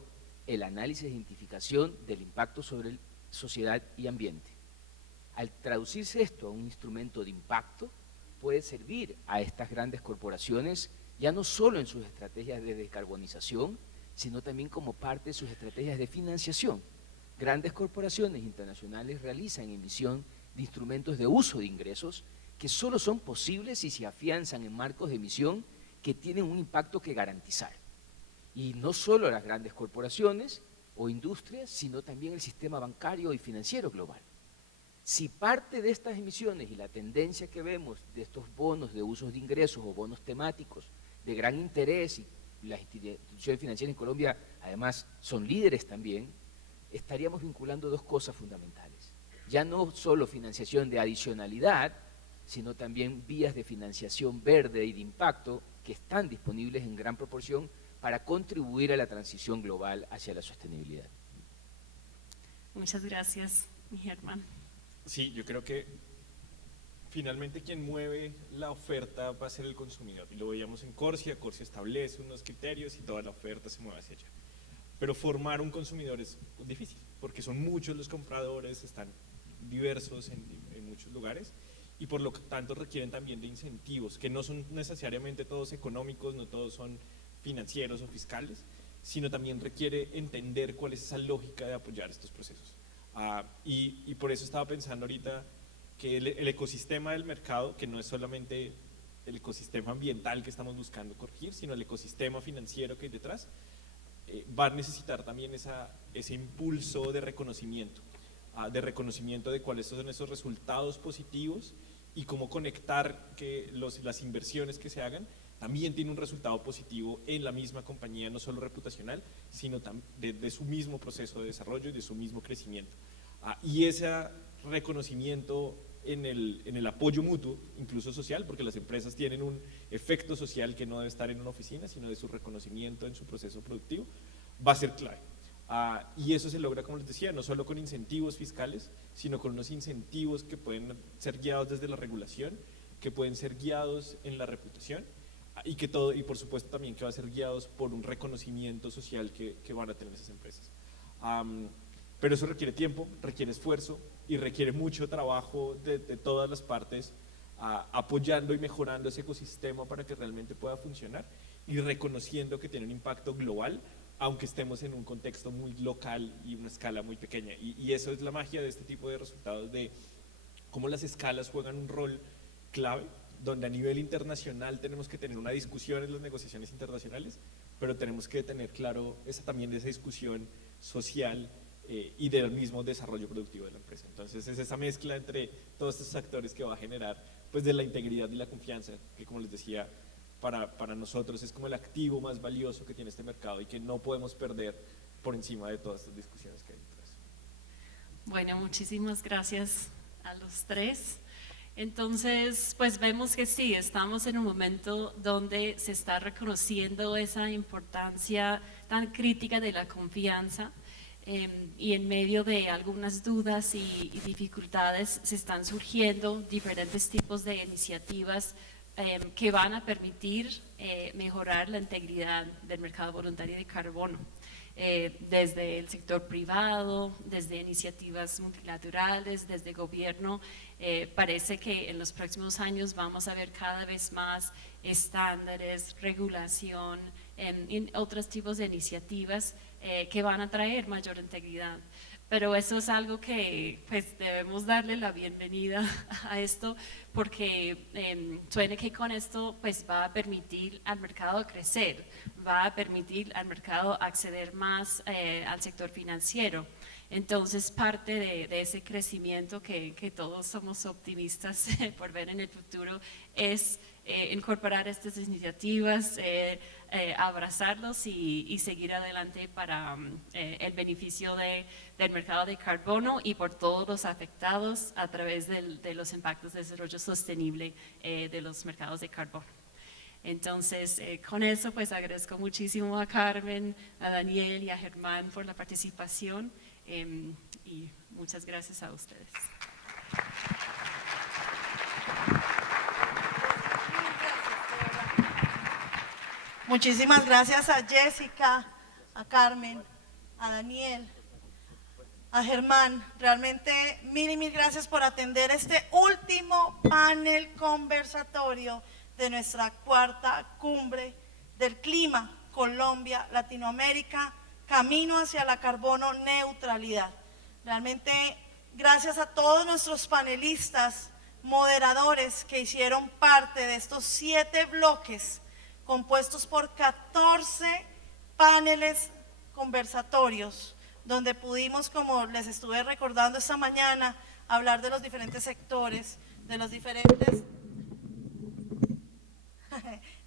el análisis de identificación del impacto sobre sociedad y ambiente. Al traducirse esto a un instrumento de impacto, puede servir a estas grandes corporaciones, ya no solo en sus estrategias de descarbonización, sino también como parte de sus estrategias de financiación. Grandes corporaciones internacionales realizan emisión de instrumentos de uso de ingresos que solo son posibles si se afianzan en marcos de emisión que tienen un impacto que garantizar. Y no solo las grandes corporaciones o industrias, sino también el sistema bancario y financiero global. Si parte de estas emisiones y la tendencia que vemos de estos bonos de usos de ingresos o bonos temáticos de gran interés, y las instituciones financieras en Colombia además son líderes también, estaríamos vinculando dos cosas fundamentales. Ya no solo financiación de adicionalidad, sino también vías de financiación verde y de impacto que están disponibles en gran proporción para contribuir a la transición global hacia la sostenibilidad. Muchas gracias, mi Germán. Sí, yo creo que finalmente quien mueve la oferta va a ser el consumidor. Y lo veíamos en Corsia establece unos criterios y toda la oferta se mueve hacia allá. Pero formar un consumidor es difícil, porque son muchos los compradores, están diversos en muchos lugares, y por lo tanto requieren también de incentivos, que no son necesariamente todos económicos, no todos son financieros o fiscales, sino también requiere entender cuál es esa lógica de apoyar estos procesos. Y por eso estaba pensando ahorita que el ecosistema del mercado, que no es solamente el ecosistema ambiental que estamos buscando corregir, sino el ecosistema financiero que hay detrás, va a necesitar también ese impulso de reconocimiento de cuáles son esos resultados positivos y cómo conectar que las inversiones que se hagan también tienen un resultado positivo en la misma compañía, no solo reputacional, sino de su mismo proceso de desarrollo y de su mismo crecimiento. Y ese reconocimiento en el apoyo mutuo, incluso social, porque las empresas tienen un efecto social que no debe estar en una oficina, sino de su reconocimiento en su proceso productivo, va a ser clave. Y eso se logra, como les decía, no solo con incentivos fiscales, sino con unos incentivos que pueden ser guiados desde la regulación, que pueden ser guiados en la reputación, y por supuesto también que va a ser guiados por un reconocimiento social que van a tener esas empresas. Pero eso requiere tiempo, requiere esfuerzo y requiere mucho trabajo de todas las partes, apoyando y mejorando ese ecosistema para que realmente pueda funcionar y reconociendo que tiene un impacto global, aunque estemos en un contexto muy local y una escala muy pequeña. Y eso es la magia de este tipo de resultados, de cómo las escalas juegan un rol clave, donde a nivel internacional tenemos que tener una discusión en las negociaciones internacionales, pero tenemos que tener claro también esa discusión social y del mismo desarrollo productivo de la empresa. Entonces es esa mezcla entre todos estos actores que va a generar pues de la integridad y la confianza, que como les decía, para nosotros es como el activo más valioso que tiene este mercado y que no podemos perder por encima de todas estas discusiones que hay detrás. Bueno, muchísimas gracias a los tres. Entonces, pues vemos que sí, estamos en un momento donde se está reconociendo esa importancia tan crítica de la confianza y en medio de algunas dudas y dificultades se están surgiendo diferentes tipos de iniciativas que van a permitir mejorar la integridad del mercado voluntario de carbono. Desde el sector privado, desde iniciativas multilaterales, desde gobierno, parece que en los próximos años vamos a ver cada vez más estándares, regulación y otros tipos de iniciativas que van a traer mayor integridad. Pero eso es algo que pues debemos darle la bienvenida a esto porque suena que con esto pues va a permitir al mercado crecer, va a permitir al mercado acceder más al sector financiero. Entonces parte de ese crecimiento que todos somos optimistas por ver en el futuro es incorporar estas iniciativas, abrazarlos y seguir adelante para el beneficio del mercado de carbono y por todos los afectados a través de los impactos de desarrollo sostenible de los mercados de carbono. Entonces, con eso pues agradezco muchísimo a Carmen, a Daniel y a Germán por la participación y muchas gracias a ustedes. Muchísimas gracias a Jessica, a Carmen, a Daniel, a Germán. Realmente mil y mil gracias por atender este último panel conversatorio de nuestra cuarta cumbre del clima, Colombia, Latinoamérica, camino hacia la carbono neutralidad. Realmente gracias a todos nuestros panelistas, moderadores que hicieron parte de estos 7 bloques compuestos por 14 paneles conversatorios, donde pudimos, como les estuve recordando esta mañana, hablar de los diferentes sectores, de los diferentes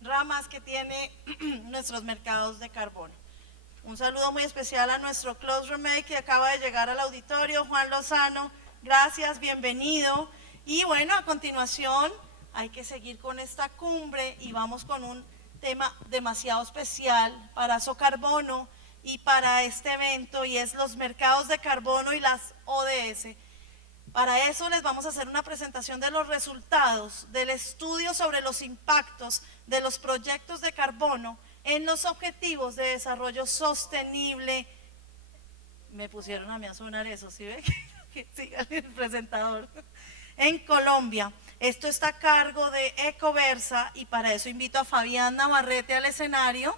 ramas que tiene nuestros mercados de carbono. Un saludo muy especial a nuestro close roommate que acaba de llegar al auditorio, Juan Lozano. Gracias, bienvenido. Y bueno, a continuación hay que seguir con esta cumbre y vamos con un tema demasiado especial para Socarbono y para este evento, y es los mercados de carbono y las ODS. Para eso les vamos a hacer una presentación de los resultados del estudio sobre los impactos de los proyectos de carbono en los objetivos de desarrollo sostenible. Me pusieron a mí a sonar eso, ¿sí ve? Que siga el presentador. En Colombia. Esto está a cargo de Ecoversa y para eso invito a Fabián Navarrete al escenario.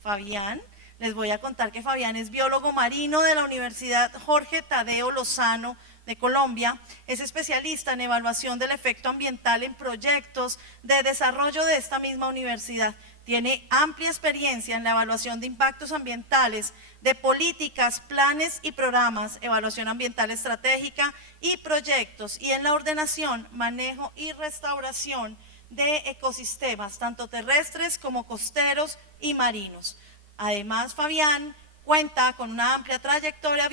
Fabián, les voy a contar que Fabián es biólogo marino de la Universidad Jorge Tadeo Lozano de Colombia, es especialista en evaluación del efecto ambiental en proyectos de desarrollo de esta misma universidad. Tiene amplia experiencia en la evaluación de impactos ambientales, de políticas, planes y programas, evaluación ambiental estratégica y proyectos, y en la ordenación, manejo y restauración de ecosistemas, tanto terrestres como costeros y marinos. Además, Fabián cuenta con una amplia trayectoria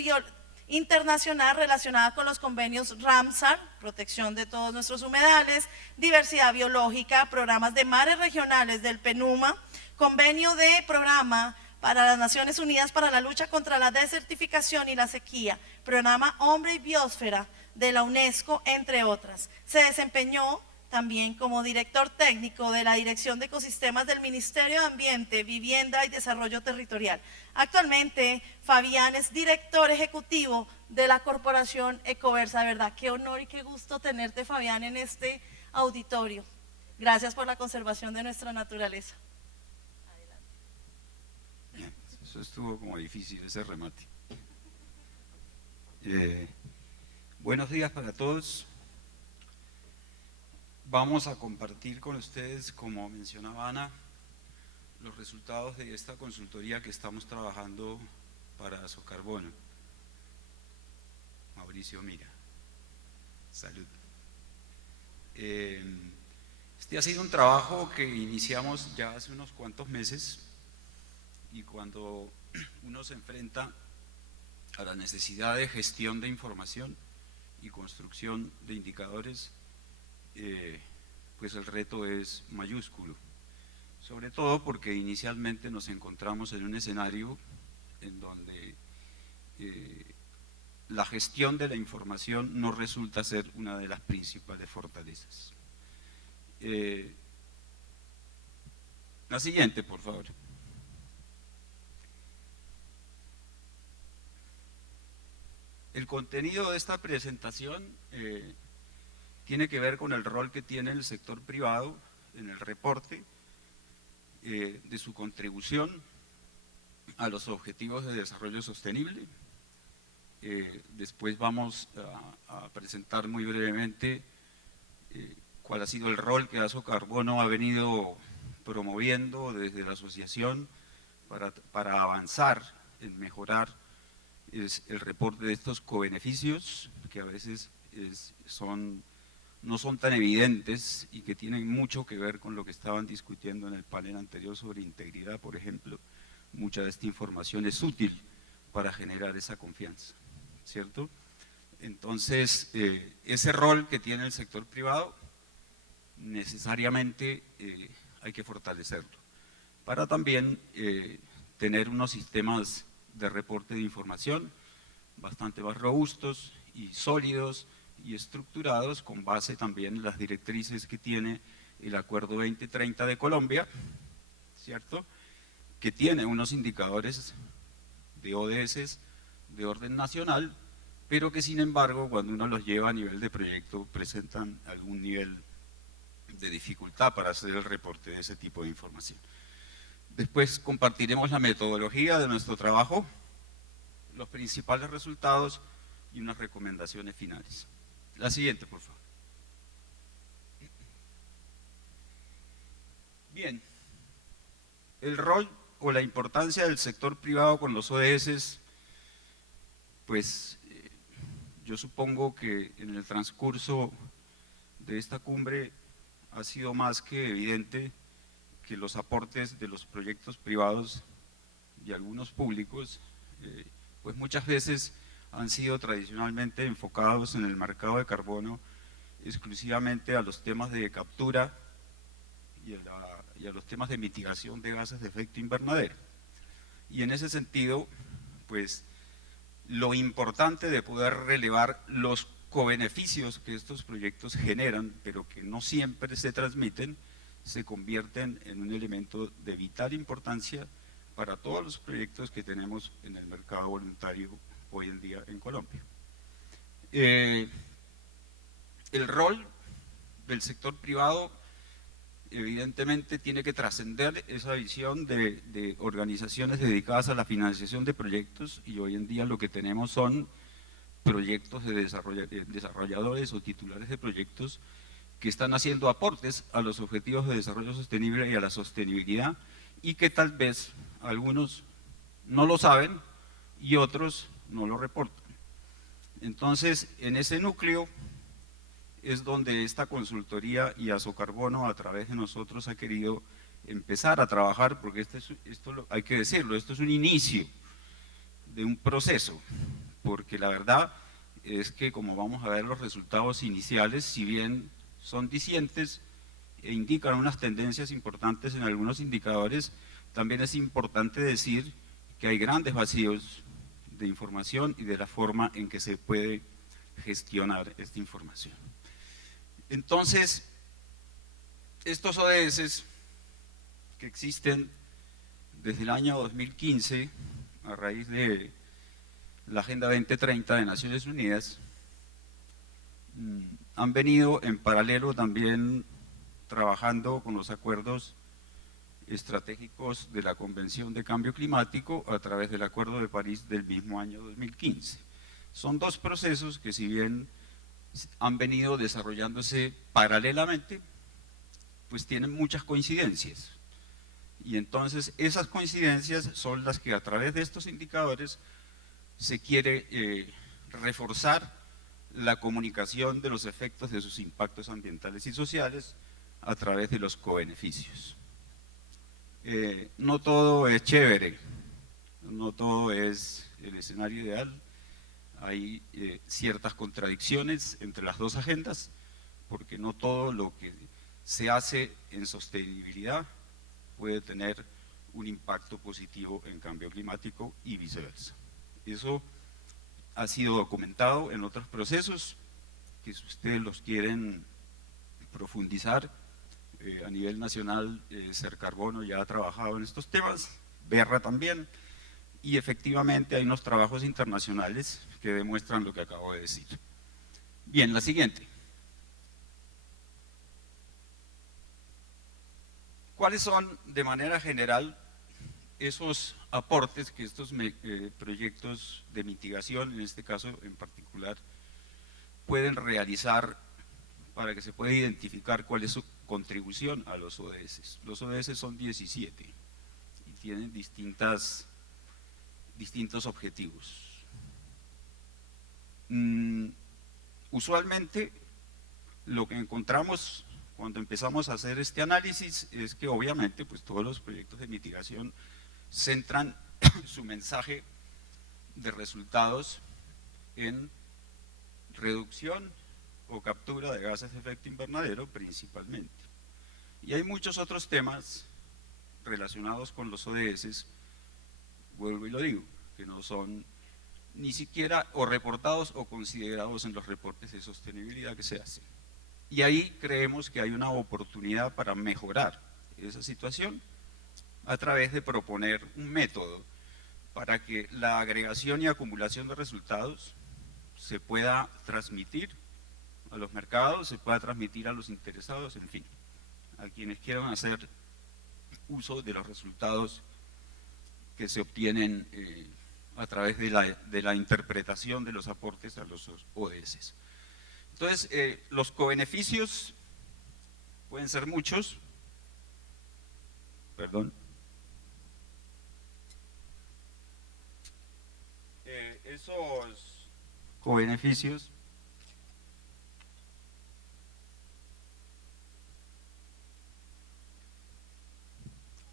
internacional relacionada con los convenios Ramsar, protección de todos nuestros humedales, diversidad biológica, programas de mares regionales del PNUMA, convenio de programa para las Naciones Unidas para la lucha contra la desertificación y la sequía, programa Hombre y Biosfera de la UNESCO, entre otras. Se desempeñó también como director técnico de la Dirección de Ecosistemas del Ministerio de Ambiente, Vivienda y Desarrollo Territorial. Actualmente, Fabián es director ejecutivo de la corporación Ecoversa. De verdad, qué honor y qué gusto tenerte, Fabián, en este auditorio. Gracias por la conservación de nuestra naturaleza. Bien, eso estuvo como difícil, ese remate. Buenos días para todos. Vamos a compartir con ustedes, como mencionaba Ana, los resultados de esta consultoría que estamos trabajando para Azocarbono. Mauricio, mira. Salud. Este ha sido un trabajo que iniciamos ya hace unos cuantos meses, y cuando uno se enfrenta a la necesidad de gestión de información y construcción de indicadores, pues el reto es mayúsculo, sobre todo porque inicialmente nos encontramos en un escenario en donde la gestión de la información no resulta ser una de las principales fortalezas. La siguiente, por favor. El contenido de esta presentación tiene que ver con el rol que tiene el sector privado en el reporte de su contribución a los objetivos de desarrollo sostenible. Después vamos a presentar muy brevemente cuál ha sido el rol que Azocarbono ha venido promoviendo desde la asociación para avanzar en mejorar el reporte de estos cobeneficios, que a veces no son tan evidentes y que tienen mucho que ver con lo que estaban discutiendo en el panel anterior sobre integridad, por ejemplo. Mucha de esta información es útil para generar esa confianza, ¿cierto? Entonces, ese rol que tiene el sector privado, necesariamente hay que fortalecerlo, para también tener unos sistemas de reporte de información bastante más robustos y sólidos y estructurados, con base también en las directrices que tiene el Acuerdo 2030 de Colombia, ¿cierto?, que tiene unos indicadores de ODS de orden nacional, pero que sin embargo cuando uno los lleva a nivel de proyecto presentan algún nivel de dificultad para hacer el reporte de ese tipo de información. Después compartiremos la metodología de nuestro trabajo, los principales resultados y unas recomendaciones finales. La siguiente, por favor. Bien, el rol o la importancia del sector privado con los ODS, pues yo supongo que en el transcurso de esta cumbre ha sido más que evidente que los aportes de los proyectos privados y algunos públicos, pues muchas veces han sido tradicionalmente enfocados en el mercado de carbono exclusivamente a los temas de captura y a los temas de mitigación de gases de efecto invernadero. Y en ese sentido, pues lo importante de poder relevar los cobeneficios que estos proyectos generan, pero que no siempre se transmiten, se convierten en un elemento de vital importancia para todos los proyectos que tenemos en el mercado voluntario hoy en día en Colombia. El rol del sector privado evidentemente tiene que trascender esa visión de organizaciones dedicadas a la financiación de proyectos, y hoy en día lo que tenemos son proyectos de desarrolladores o titulares de proyectos que están haciendo aportes a los objetivos de desarrollo sostenible y a la sostenibilidad, y que tal vez algunos no lo saben y otros no lo reportan. Entonces, en ese núcleo es donde esta consultoría y Azocarbono a través de nosotros ha querido empezar a trabajar, porque esto hay que decirlo, esto es un inicio de un proceso, porque la verdad es que como vamos a ver los resultados iniciales, si bien son dicientes e indican unas tendencias importantes en algunos indicadores, también es importante decir que hay grandes vacíos de información y de la forma en que se puede gestionar esta información. Entonces, estos ODS que existen desde el año 2015 a raíz de la Agenda 2030 de Naciones Unidas han venido en paralelo también trabajando con los acuerdos estratégicos de la Convención de Cambio Climático a través del Acuerdo de París del mismo año 2015. Son dos procesos que, si bien han venido desarrollándose paralelamente, pues tienen muchas coincidencias. Y entonces esas coincidencias son las que a través de estos indicadores se quiere reforzar la comunicación de los efectos de sus impactos ambientales y sociales a través de los cobeneficios. No todo es chévere, no todo es el escenario ideal, hay ciertas contradicciones entre las dos agendas, porque no todo lo que se hace en sostenibilidad puede tener un impacto positivo en cambio climático y viceversa. Eso ha sido documentado en otros procesos, que si ustedes los quieren profundizar, a nivel nacional, Cercarbono ya ha trabajado en estos temas, Berra también, y efectivamente hay unos trabajos internacionales que demuestran lo que acabo de decir. Bien, la siguiente. ¿Cuáles son, de manera general, esos aportes que estos proyectos de mitigación, en este caso en particular, pueden realizar para que se pueda identificar cuál es su contribución a los ODS? Los ODS son 17 y tienen distintos objetivos. Usualmente lo que encontramos cuando empezamos a hacer este análisis es que obviamente pues todos los proyectos de mitigación centran su mensaje de resultados en reducción o captura de gases de efecto invernadero principalmente. Y hay muchos otros temas relacionados con los ODS, vuelvo y lo digo, que no son ni siquiera o reportados o considerados en los reportes de sostenibilidad que se hacen. Y ahí creemos que hay una oportunidad para mejorar esa situación a través de proponer un método para que la agregación y acumulación de resultados se pueda transmitir a los mercados, se pueda transmitir a los interesados, en fin, a quienes quieran hacer uso de los resultados que se obtienen a través de la interpretación de los aportes a los ODS. Entonces, los cobeneficios pueden ser muchos, perdón. Esos cobeneficios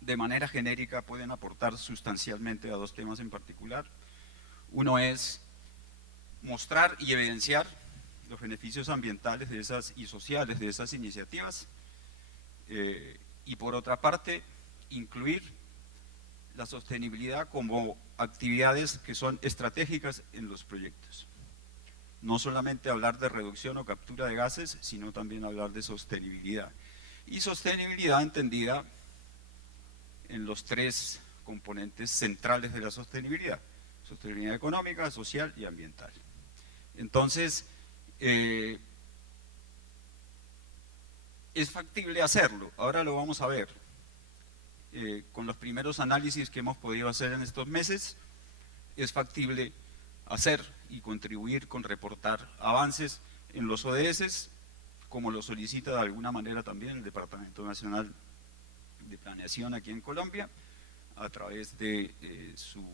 de manera genérica pueden aportar sustancialmente a dos temas en particular. Uno es mostrar y evidenciar los beneficios ambientales de esas y sociales de esas iniciativas, y por otra parte incluir la sostenibilidad como actividades que son estratégicas en los proyectos. No solamente hablar de reducción o captura de gases, sino también hablar de sostenibilidad. Y sostenibilidad entendida en los tres componentes centrales de la sostenibilidad: sostenibilidad económica, social y ambiental. Entonces, es factible hacerlo, ahora lo vamos a ver. Con los primeros análisis que hemos podido hacer en estos meses, es factible hacer y contribuir con reportar avances en los ODS, como lo solicita de alguna manera también el Departamento Nacional de Planeación aquí en Colombia, a través de su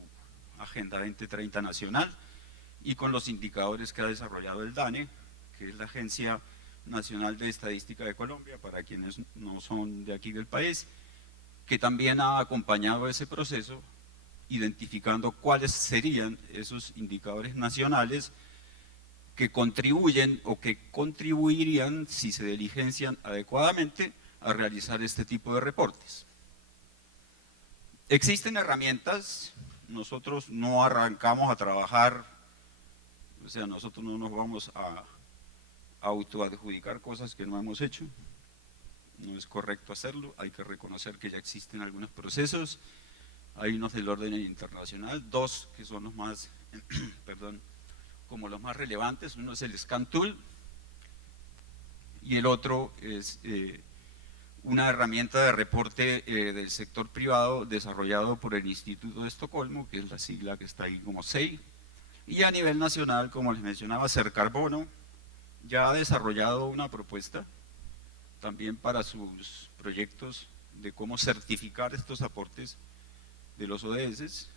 Agenda 2030 Nacional y con los indicadores que ha desarrollado el DANE, que es la Agencia Nacional de Estadística de Colombia, para quienes no son de aquí del país, que también ha acompañado ese proceso, identificando cuáles serían esos indicadores nacionales que contribuyen o que contribuirían, si se diligencian adecuadamente, a realizar este tipo de reportes. Existen herramientas, nosotros no arrancamos a trabajar, o sea, nosotros no nos vamos a autoadjudicar cosas que no hemos hecho, no es correcto hacerlo, hay que reconocer que ya existen algunos procesos, hay unos del orden internacional, dos que son los más, perdón, como los más relevantes. Uno es el Scan Tool y el otro es una herramienta de reporte del sector privado desarrollado por el Instituto de Estocolmo, que es la sigla que está ahí como SEI, y a nivel nacional, como les mencionaba, Cercarbono ya ha desarrollado una propuesta también para sus proyectos de cómo certificar estos aportes de los ODS,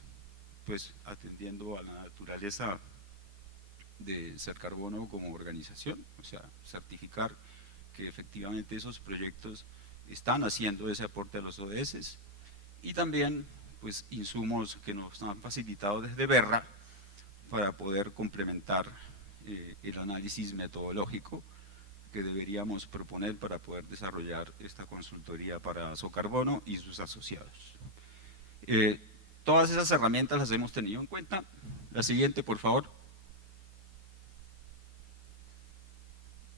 pues atendiendo a la naturaleza de Ser Carbono como organización, o sea, certificar que efectivamente esos proyectos están haciendo ese aporte a los ODS, y también pues insumos que nos han facilitado desde Berra para poder complementar el análisis metodológico que deberíamos proponer para poder desarrollar esta consultoría para Socarbono y sus asociados. Todas esas herramientas las hemos tenido en cuenta. La siguiente, por favor.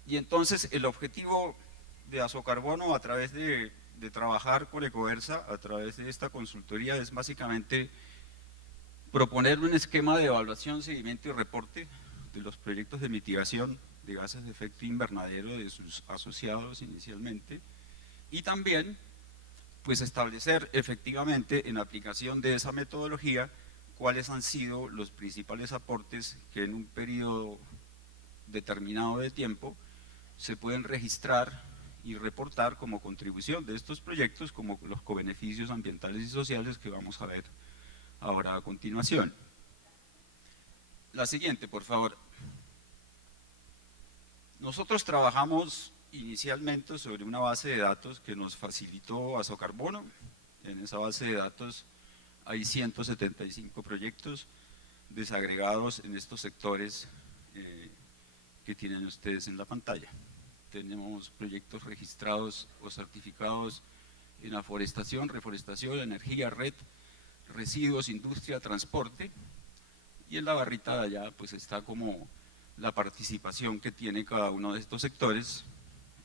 Y entonces el objetivo de Asocarbono a través de trabajar con Ecoversa, a través de esta consultoría, es básicamente proponer un esquema de evaluación, seguimiento y reporte de los proyectos de mitigación de gases de efecto invernadero de sus asociados inicialmente, y también pues establecer efectivamente en aplicación de esa metodología cuáles han sido los principales aportes que en un periodo determinado de tiempo se pueden registrar y reportar como contribución de estos proyectos, como los cobeneficios ambientales y sociales que vamos a ver ahora a continuación. La siguiente, por favor. Nosotros trabajamos inicialmente sobre una base de datos que nos facilitó Asocarbono. En esa base de datos hay 175 proyectos desagregados en estos sectores que tienen ustedes en la pantalla. Tenemos proyectos registrados o certificados en aforestación, reforestación, energía, red, residuos, industria, transporte, y en la barrita de allá pues está como la participación que tiene cada uno de estos sectores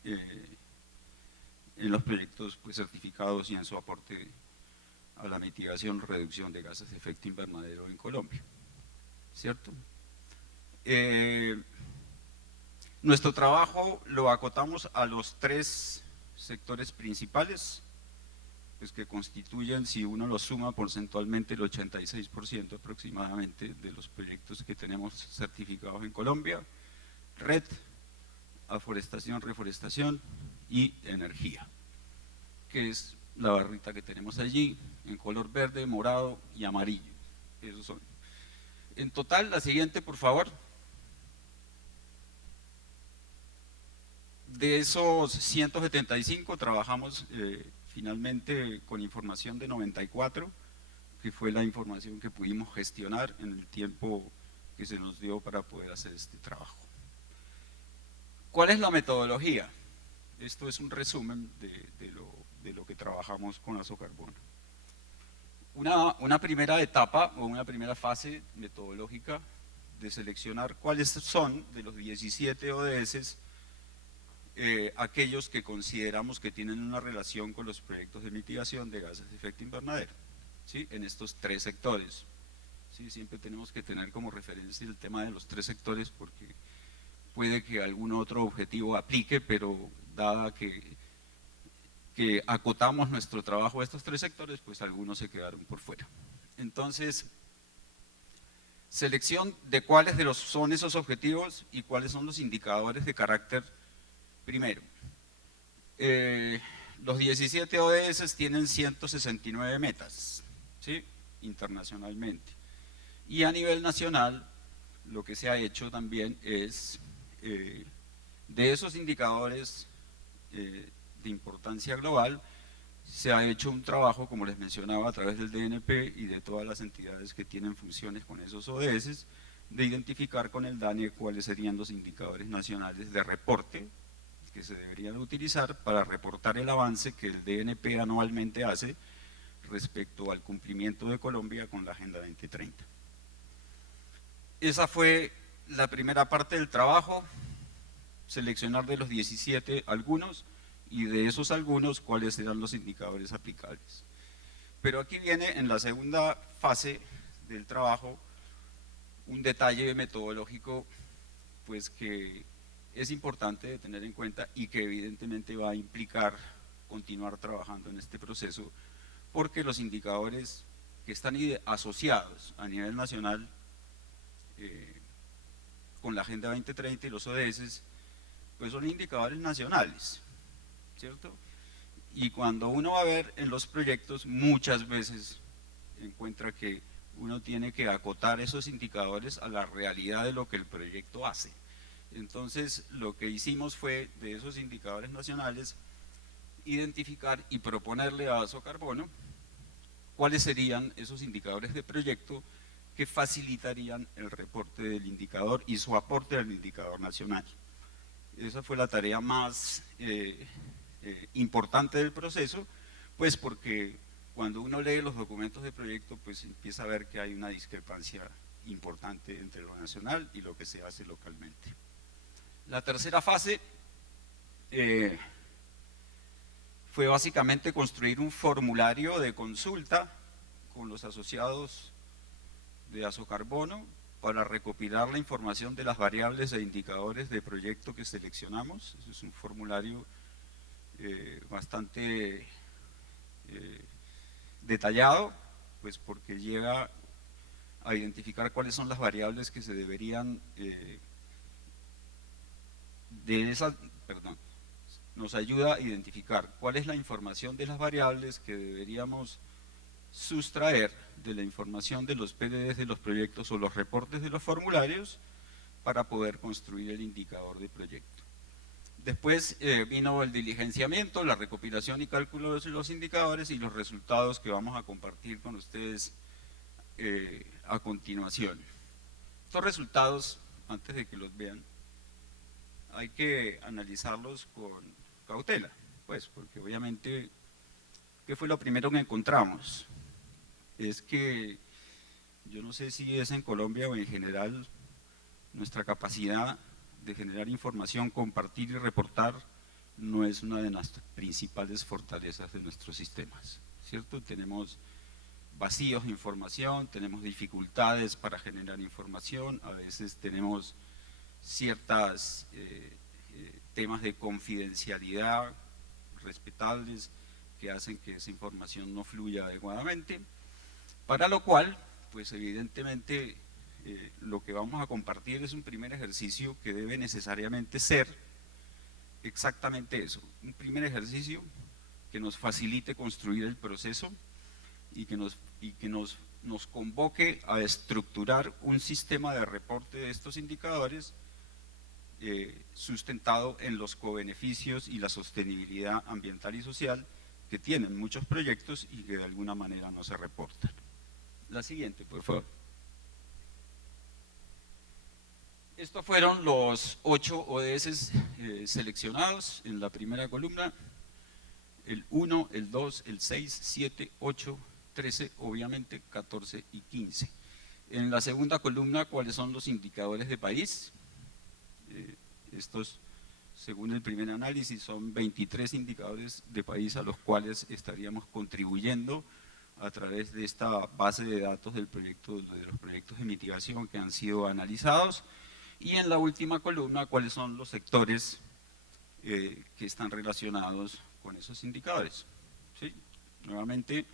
en los proyectos pues certificados y en su aporte a la mitigación o reducción de gases de efecto invernadero en Colombia, ¿cierto? Nuestro trabajo lo acotamos a los 3 sectores principales, pues que constituyen, si uno los suma porcentualmente, el 86% aproximadamente de los proyectos que tenemos certificados en Colombia: red, aforestación, reforestación y energía, que es la barrita que tenemos allí, en color verde, morado y amarillo. Esos son. En total, la siguiente, por favor. De esos 175 trabajamos finalmente con información de 94, que fue la información que pudimos gestionar en el tiempo que se nos dio para poder hacer este trabajo. ¿Cuál es la metodología? Esto es un resumen de lo que trabajamos con Asocarbono. Una primera etapa o una primera fase metodológica de seleccionar cuáles son de los 17 ODS aquellos que consideramos que tienen una relación con los proyectos de mitigación de gases de efecto invernadero, ¿sí? En estos 3 sectores. ¿Sí? Siempre tenemos que tener como referencia el tema de los 3 sectores, porque puede que algún otro objetivo aplique, pero dada que acotamos nuestro trabajo a estos 3 sectores, pues algunos se quedaron por fuera. Entonces, selección de cuáles son esos objetivos y cuáles son los indicadores de carácter. Primero, los 17 ODS tienen 169 metas, ¿sí? Internacionalmente. Y a nivel nacional, lo que se ha hecho también es, de esos indicadores de importancia global, se ha hecho un trabajo, como les mencionaba, a través del DNP y de todas las entidades que tienen funciones con esos ODS, de identificar con el DANE cuáles serían los indicadores nacionales de reporte que se deberían utilizar para reportar el avance que el DNP anualmente hace respecto al cumplimiento de Colombia con la Agenda 2030. Esa fue la primera parte del trabajo, seleccionar de los 17 algunos, y de esos algunos cuáles serán los indicadores aplicables. Pero aquí viene en la segunda fase del trabajo un detalle metodológico pues que es importante de tener en cuenta y que evidentemente va a implicar continuar trabajando en este proceso, porque los indicadores que están asociados a nivel nacional con la Agenda 2030 y los ODS, pues son indicadores nacionales, ¿cierto? Y cuando uno va a ver en los proyectos, muchas veces encuentra que uno tiene que acotar esos indicadores a la realidad de lo que el proyecto hace. Entonces, lo que hicimos fue, de esos indicadores nacionales, identificar y proponerle a Asocarbono cuáles serían esos indicadores de proyecto que facilitarían el reporte del indicador y su aporte al indicador nacional. Esa fue la tarea más importante del proceso, pues porque cuando uno lee los documentos de proyecto, pues empieza a ver que hay una discrepancia importante entre lo nacional y lo que se hace localmente. La tercera fase fue básicamente construir un formulario de consulta con los asociados de Asocarbono para recopilar la información de las variables e indicadores de proyecto que seleccionamos. Ese es un formulario bastante detallado, pues porque llega a identificar cuáles son las variables que se deberían nos ayuda a identificar cuál es la información de las variables que deberíamos sustraer de la información de los PDDs de los proyectos o los reportes de los formularios para poder construir el indicador de proyecto. Después vino el diligenciamiento, la recopilación y cálculo de los indicadores y los resultados que vamos a compartir con ustedes a continuación. Estos resultados, antes de que los vean, hay que analizarlos con cautela, pues, porque obviamente, ¿qué fue lo primero que encontramos? Es que, yo no sé si es en Colombia o en general, nuestra capacidad de generar información, compartir y reportar no es una de las principales fortalezas de nuestros sistemas, ¿cierto? Tenemos vacíos de información, tenemos dificultades para generar información, a veces tenemos ciertos temas de confidencialidad respetables que hacen que esa información no fluya adecuadamente, para lo cual, pues evidentemente, lo que vamos a compartir es un primer ejercicio que debe necesariamente ser exactamente eso, un primer ejercicio que nos facilite construir el proceso y que nos convoque a estructurar un sistema de reporte de estos indicadores sustentado en los cobeneficios y la sostenibilidad ambiental y social que tienen muchos proyectos y que de alguna manera no se reportan. La siguiente, por favor. Estos fueron los 8 ODS seleccionados en la primera columna, el 1, el 2, el 6, 7, 8, 13, obviamente 14 y 15. En la segunda columna, ¿cuáles son los indicadores de país? Estos, según el primer análisis, son 23 indicadores de país a los cuales estaríamos contribuyendo a través de esta base de datos del proyecto, de los proyectos de mitigación que han sido analizados. Y en la última columna, cuáles son los sectores que están relacionados con esos indicadores. ¿Sí? Nuevamente,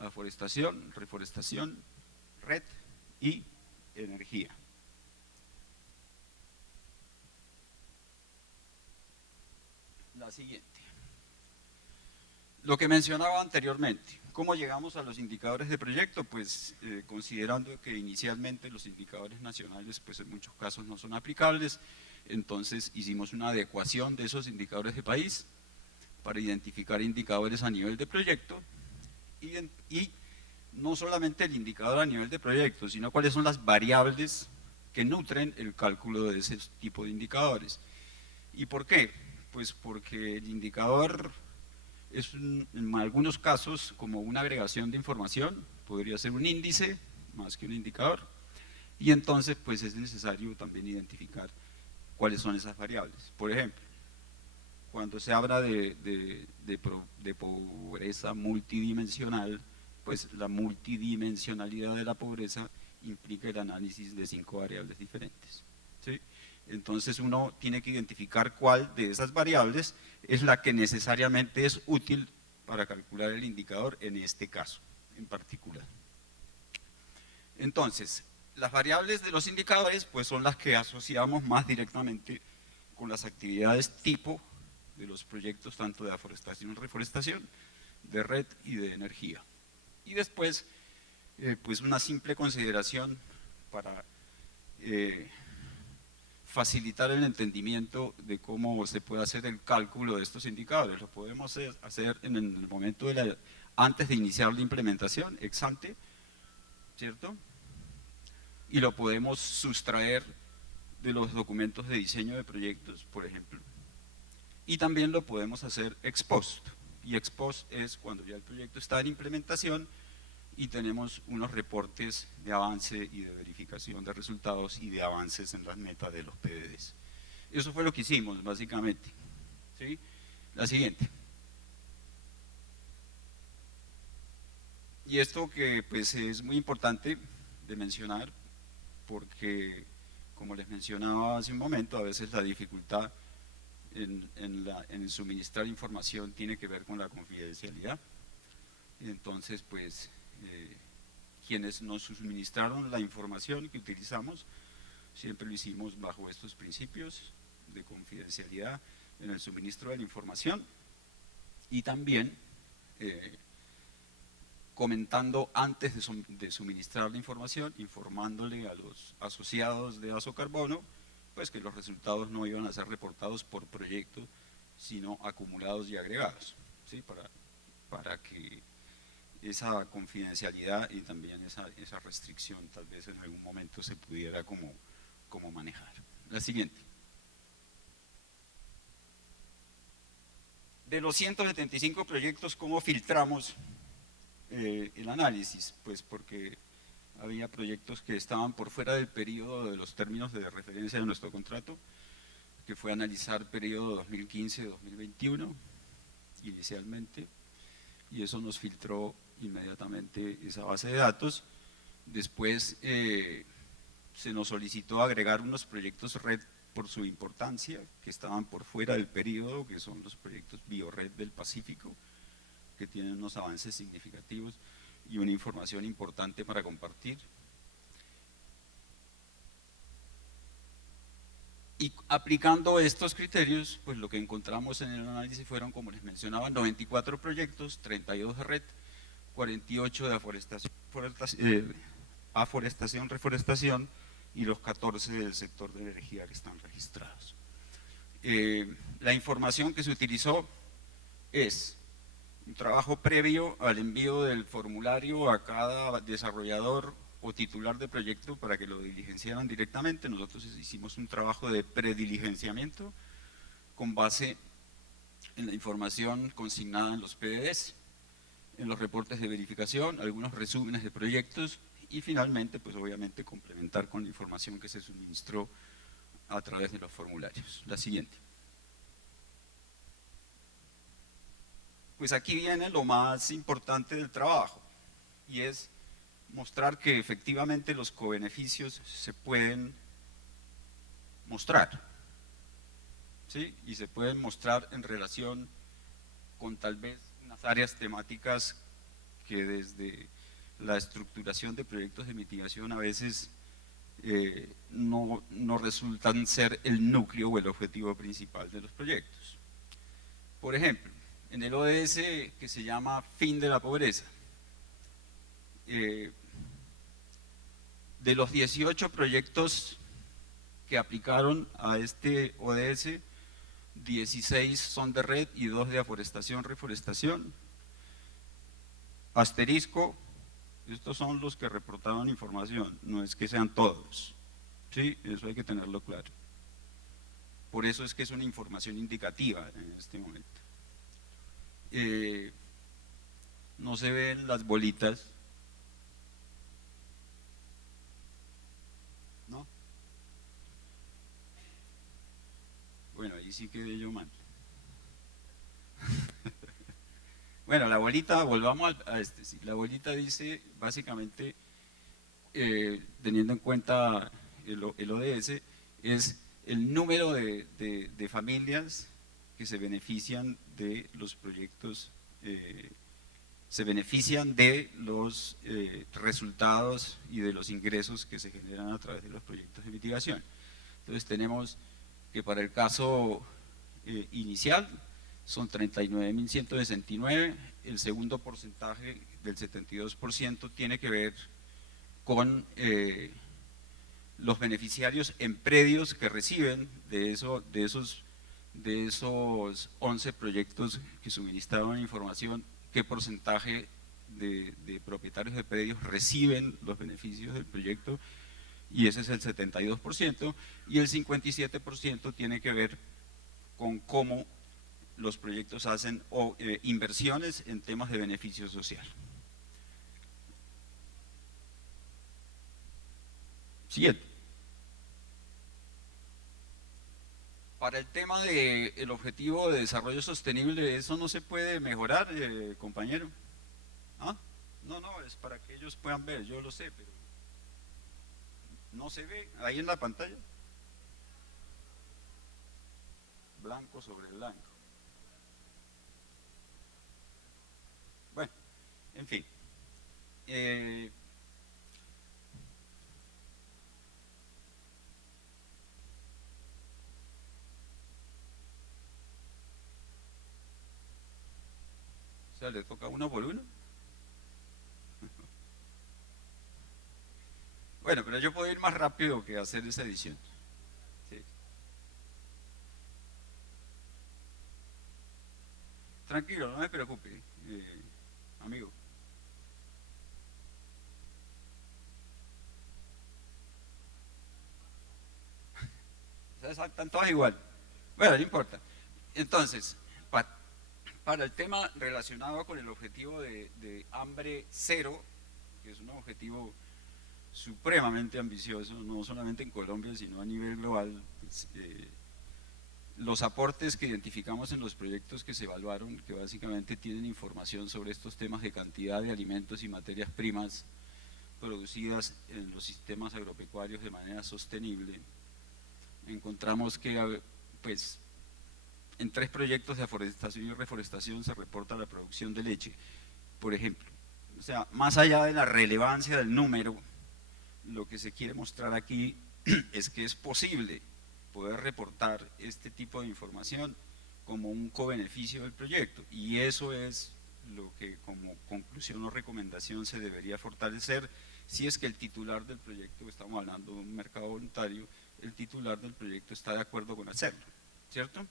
afforestación, reforestación, red y energía. La siguiente. Lo que mencionaba anteriormente, ¿cómo llegamos a los indicadores de proyecto? Pues considerando que inicialmente los indicadores nacionales pues en muchos casos no son aplicables, entonces hicimos una adecuación de esos indicadores de país para identificar indicadores a nivel de proyecto y no solamente el indicador a nivel de proyecto, sino cuáles son las variables que nutren el cálculo de ese tipo de indicadores. ¿Y por qué? Pues porque el indicador es en algunos casos como una agregación de información, podría ser un índice más que un indicador, y entonces pues es necesario también identificar cuáles son esas variables. Por ejemplo, cuando se habla de pobreza multidimensional, pues la multidimensionalidad de la pobreza implica el análisis de 5 variables diferentes, ¿sí? Entonces uno tiene que identificar cuál de esas variables es la que necesariamente es útil para calcular el indicador en este caso en particular. Entonces, las variables de los indicadores pues son las que asociamos más directamente con las actividades tipo de los proyectos tanto de aforestación y reforestación, de red y de energía. Y después, pues una simple consideración para facilitar el entendimiento de cómo se puede hacer el cálculo de estos indicadores. Lo podemos hacer en el momento antes de iniciar la implementación, ex ante, ¿cierto? Y lo podemos sustraer de los documentos de diseño de proyectos, por ejemplo. Y también lo podemos hacer ex post. Y ex post es cuando ya el proyecto está en implementación y tenemos unos reportes de avance y de verificación de resultados y de avances en las metas de los PDDs. Eso fue lo que hicimos, básicamente. ¿Sí? La siguiente. Y esto que pues es muy importante de mencionar porque, como les mencionaba hace un momento, a veces la dificultad en suministrar información tiene que ver con la confidencialidad. Entonces, pues, quienes nos suministraron la información que utilizamos, siempre lo hicimos bajo estos principios de confidencialidad en el suministro de la información y también comentando antes de suministrar la información, informándole a los asociados de Asocarbono, pues que los resultados no iban a ser reportados por proyecto, sino acumulados y agregados, ¿sí? Para que esa confidencialidad y también esa restricción tal vez en algún momento se pudiera como manejar. La siguiente. De los 175 proyectos, ¿cómo filtramos el análisis? Pues porque había proyectos que estaban por fuera del periodo de los términos de referencia de nuestro contrato, que fue analizar periodo 2015-2021 inicialmente, y eso nos filtró inmediatamente esa base de datos. Después se nos solicitó agregar unos proyectos red por su importancia, que estaban por fuera del periodo, que son los proyectos Biored del Pacífico, que tienen unos avances significativos y una información importante para compartir. Y aplicando estos criterios, pues lo que encontramos en el análisis fueron, como les mencionaba, 94 proyectos, 32 de red, 48 de aforestación, reforestación y los 14 del sector de energía que están registrados. La información que se utilizó es un trabajo previo al envío del formulario a cada desarrollador o titular de proyecto para que lo diligenciaran directamente. Nosotros hicimos un trabajo de prediligenciamiento con base en la información consignada en los PDDs, en los reportes de verificación, algunos resúmenes de proyectos y finalmente, pues obviamente complementar con la información que se suministró a través de los formularios. La siguiente. Pues aquí viene lo más importante del trabajo y es mostrar que efectivamente los cobeneficios se pueden mostrar, ¿sí? Y se pueden mostrar en relación con tal vez unas áreas temáticas que desde la estructuración de proyectos de mitigación a veces no resultan ser el núcleo o el objetivo principal de los proyectos. Por ejemplo, en el ODS que se llama Fin de la Pobreza, de los 18 proyectos que aplicaron a este ODS, 16 son de red y 2 de aforestación, reforestación. Asterisco, estos son los que reportaron información, no es que sean todos, ¿sí? Eso hay que tenerlo claro. Por eso es que es una información indicativa en este momento. No se ven las bolitas, ¿no? Bueno, ahí sí quedé yo mal. Bueno, la bolita, volvamos a este, sí, la bolita dice básicamente, teniendo en cuenta el ODS, es el número de familias que se benefician de los proyectos, se benefician de los resultados y de los ingresos que se generan a través de los proyectos de mitigación. Entonces tenemos que para el caso inicial, son 39.169. El segundo porcentaje del 72% tiene que ver con los beneficiarios en predios que reciben de esos 11 proyectos que suministraron información, qué porcentaje de propietarios de predios reciben los beneficios del proyecto, y ese es el 72%, y el 57% tiene que ver con cómo los proyectos hacen inversiones en temas de beneficio social. Siguiente. Para el tema del objetivo de desarrollo sostenible, ¿eso no se puede mejorar, compañero? ¿Ah? No, es para que ellos puedan ver, yo lo sé, pero no se ve ahí en la pantalla. Blanco sobre blanco. Bueno, en fin. O sea, le toca uno por uno. Bueno, pero yo puedo ir más rápido que hacer esa edición. Sí. Tranquilo, no me preocupe, amigo. Están todas igual. Bueno, no importa. Entonces, para el tema relacionado con el objetivo de hambre cero, que es un objetivo supremamente ambicioso, no solamente en Colombia, sino a nivel global, pues, los aportes que identificamos en los proyectos que se evaluaron, que básicamente tienen información sobre estos temas de cantidad de alimentos y materias primas producidas en los sistemas agropecuarios de manera sostenible, encontramos que pues, en 3 proyectos de afforestación y reforestación se reporta la producción de leche, por ejemplo. O sea, más allá de la relevancia del número, lo que se quiere mostrar aquí es que es posible poder reportar este tipo de información como un cobeneficio del proyecto, y eso es lo que como conclusión o recomendación se debería fortalecer si es que el titular del proyecto, estamos hablando de un mercado voluntario, el titular del proyecto está de acuerdo con hacerlo, ¿cierto?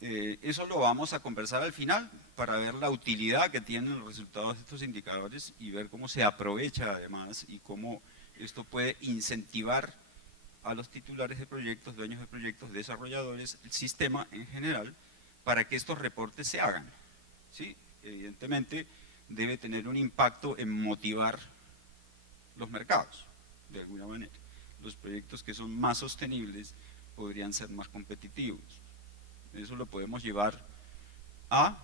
Eso lo vamos a conversar al final para ver la utilidad que tienen los resultados de estos indicadores y ver cómo se aprovecha además y cómo esto puede incentivar a los titulares de proyectos, dueños de proyectos, desarrolladores, el sistema en general, para que estos reportes se hagan. ¿Sí? Evidentemente debe tener un impacto en motivar los mercados, de alguna manera. Los proyectos que son más sostenibles podrían ser más competitivos. Eso lo podemos llevar a,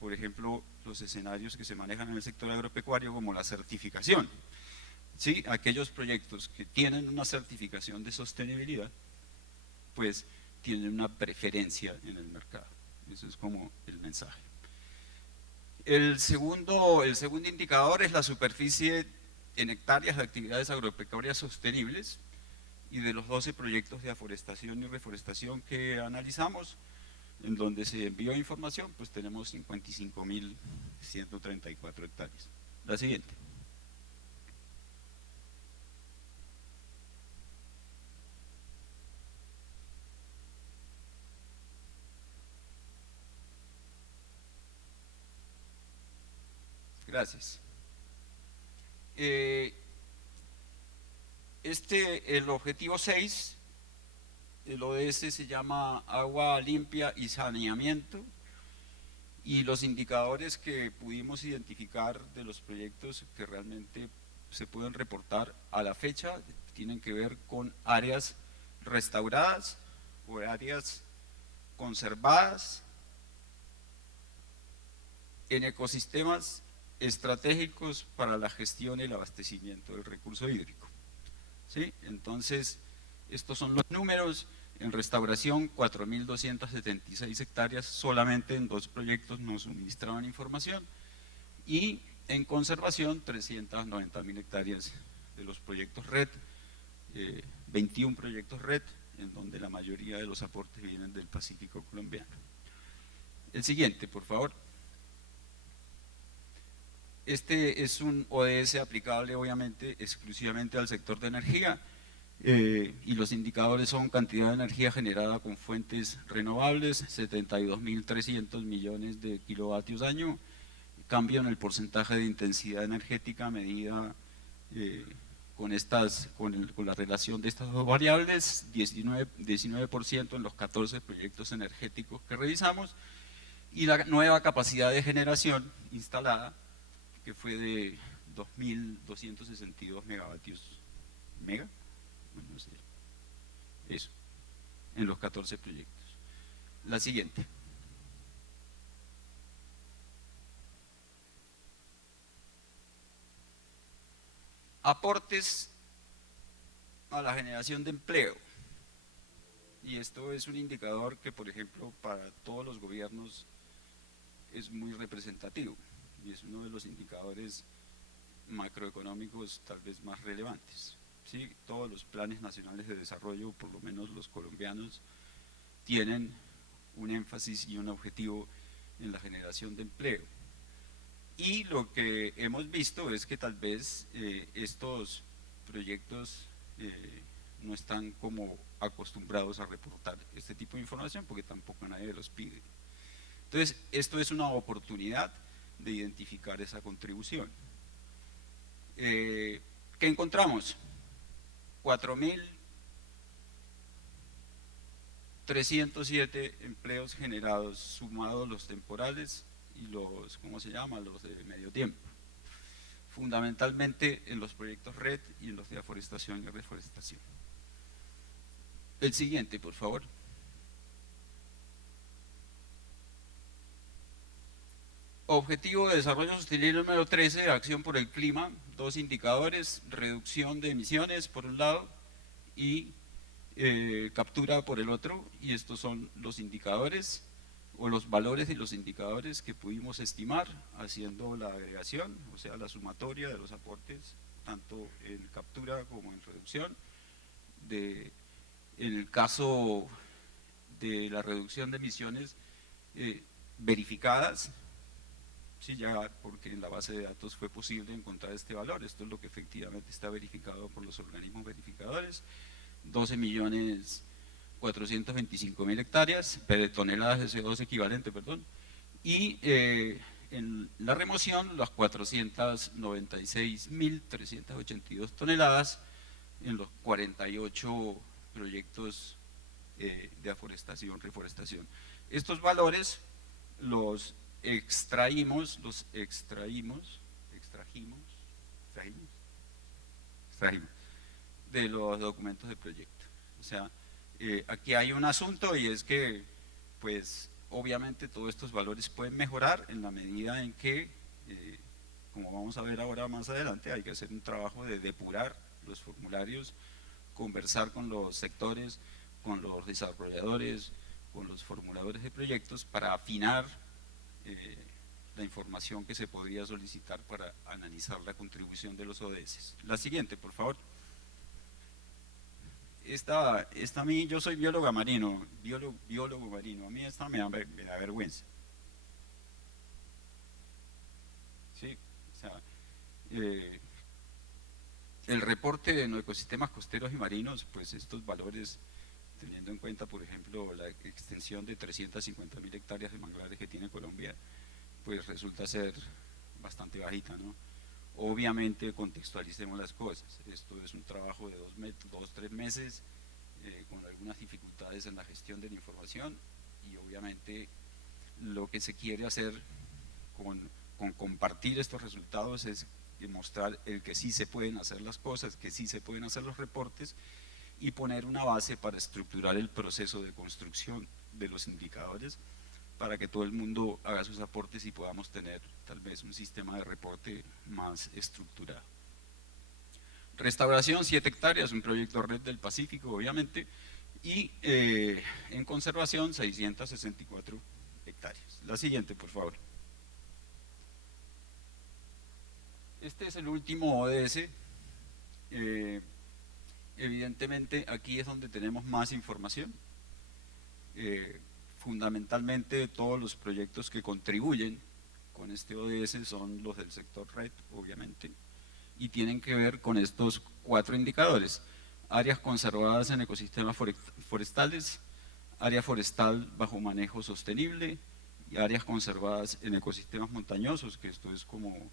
por ejemplo, los escenarios que se manejan en el sector agropecuario como la certificación. ¿Sí? Aquellos proyectos que tienen una certificación de sostenibilidad, pues tienen una preferencia en el mercado. Eso es como el mensaje. El segundo indicador es la superficie en hectáreas de actividades agropecuarias sostenibles, y de los 12 proyectos de aforestación y reforestación que analizamos, en donde se envió información, pues tenemos 55.134 hectáreas. La siguiente. Gracias. El objetivo 6, el ODS, se llama agua limpia y saneamiento, y los indicadores que pudimos identificar de los proyectos que realmente se pueden reportar a la fecha tienen que ver con áreas restauradas o áreas conservadas en ecosistemas estratégicos para la gestión y el abastecimiento del recurso hídrico. ¿Sí? Entonces, estos son los números. En restauración, 4.276 hectáreas, solamente en 2 proyectos nos suministraban información, y en conservación, 390.000 hectáreas de los proyectos RED, 21 proyectos RED en donde la mayoría de los aportes vienen del Pacífico colombiano. El siguiente, por favor. Este es un ODS aplicable obviamente exclusivamente al sector de energía, y los indicadores son cantidad de energía generada con fuentes renovables, 72.300 millones de kilovatios año, cambio en el porcentaje de intensidad energética medida con la relación de estas dos variables, 19% en los 14 proyectos energéticos que revisamos, y la nueva capacidad de generación instalada, que fue de 2.262 megavatios, bueno, no sé, eso, en los 14 proyectos. La siguiente. Aportes a la generación de empleo. Y esto es un indicador que, por ejemplo, para todos los gobiernos es muy representativo y es uno de los indicadores macroeconómicos tal vez más relevantes. ¿Sí? Todos los planes nacionales de desarrollo, por lo menos los colombianos, tienen un énfasis y un objetivo en la generación de empleo. Y lo que hemos visto es que tal vez estos proyectos no están como acostumbrados a reportar este tipo de información porque tampoco nadie los pide. Entonces, esto es una oportunidad de identificar esa contribución. ¿Qué encontramos? 4.307 empleos generados, sumados los temporales y los, ¿cómo se llama?, los de medio tiempo, fundamentalmente en los proyectos RED y en los de aforestación y reforestación. El siguiente, por favor. Objetivo de Desarrollo Sostenible número 13, acción por el clima, dos indicadores, reducción de emisiones por un lado y captura por el otro, y estos son los indicadores o los valores de los indicadores que pudimos estimar haciendo la agregación, o sea, la sumatoria de los aportes, tanto en captura como en reducción. En el caso de la reducción de emisiones verificadas, sí, ya porque en la base de datos fue posible encontrar este valor, esto es lo que efectivamente está verificado por los organismos verificadores, 12.425.000 hectáreas, toneladas de CO2 equivalente, perdón, y en la remoción las 496.382 toneladas en los 48 proyectos de aforestación, reforestación. Estos valores los extrajimos de los documentos de proyecto. O sea, aquí hay un asunto, y es que, pues, obviamente todos estos valores pueden mejorar en la medida en que, como vamos a ver ahora más adelante, hay que hacer un trabajo de depurar los formularios, conversar con los sectores, con los desarrolladores, con los formuladores de proyectos para afinar la información que se podría solicitar para analizar la contribución de los ODS. La siguiente, por favor. Esta a mí, yo soy biólogo marino, a mí esta me da vergüenza. Sí, o sea, el reporte de los ecosistemas costeros y marinos, pues estos valores, teniendo en cuenta, por ejemplo, la extensión de 350.000 hectáreas de manglares que tiene Colombia, pues resulta ser bastante bajita, ¿no? Obviamente contextualicemos las cosas, esto es un trabajo de 2-3 meses, con algunas dificultades en la gestión de la información, y obviamente lo que se quiere hacer con compartir estos resultados es demostrar el que sí se pueden hacer las cosas, que sí se pueden hacer los reportes, y poner una base para estructurar el proceso de construcción de los indicadores para que todo el mundo haga sus aportes y podamos tener tal vez un sistema de reporte más estructurado. Restauración, 7 hectáreas, un proyecto Red del Pacífico, obviamente, y en conservación, 664 hectáreas. La siguiente, por favor. Este es el último ODS, el evidentemente aquí es donde tenemos más información. Fundamentalmente todos los proyectos que contribuyen con este ODS son los del sector red, obviamente, y tienen que ver con estos 4 indicadores: áreas conservadas en ecosistemas forestales, área forestal bajo manejo sostenible y áreas conservadas en ecosistemas montañosos, que esto es como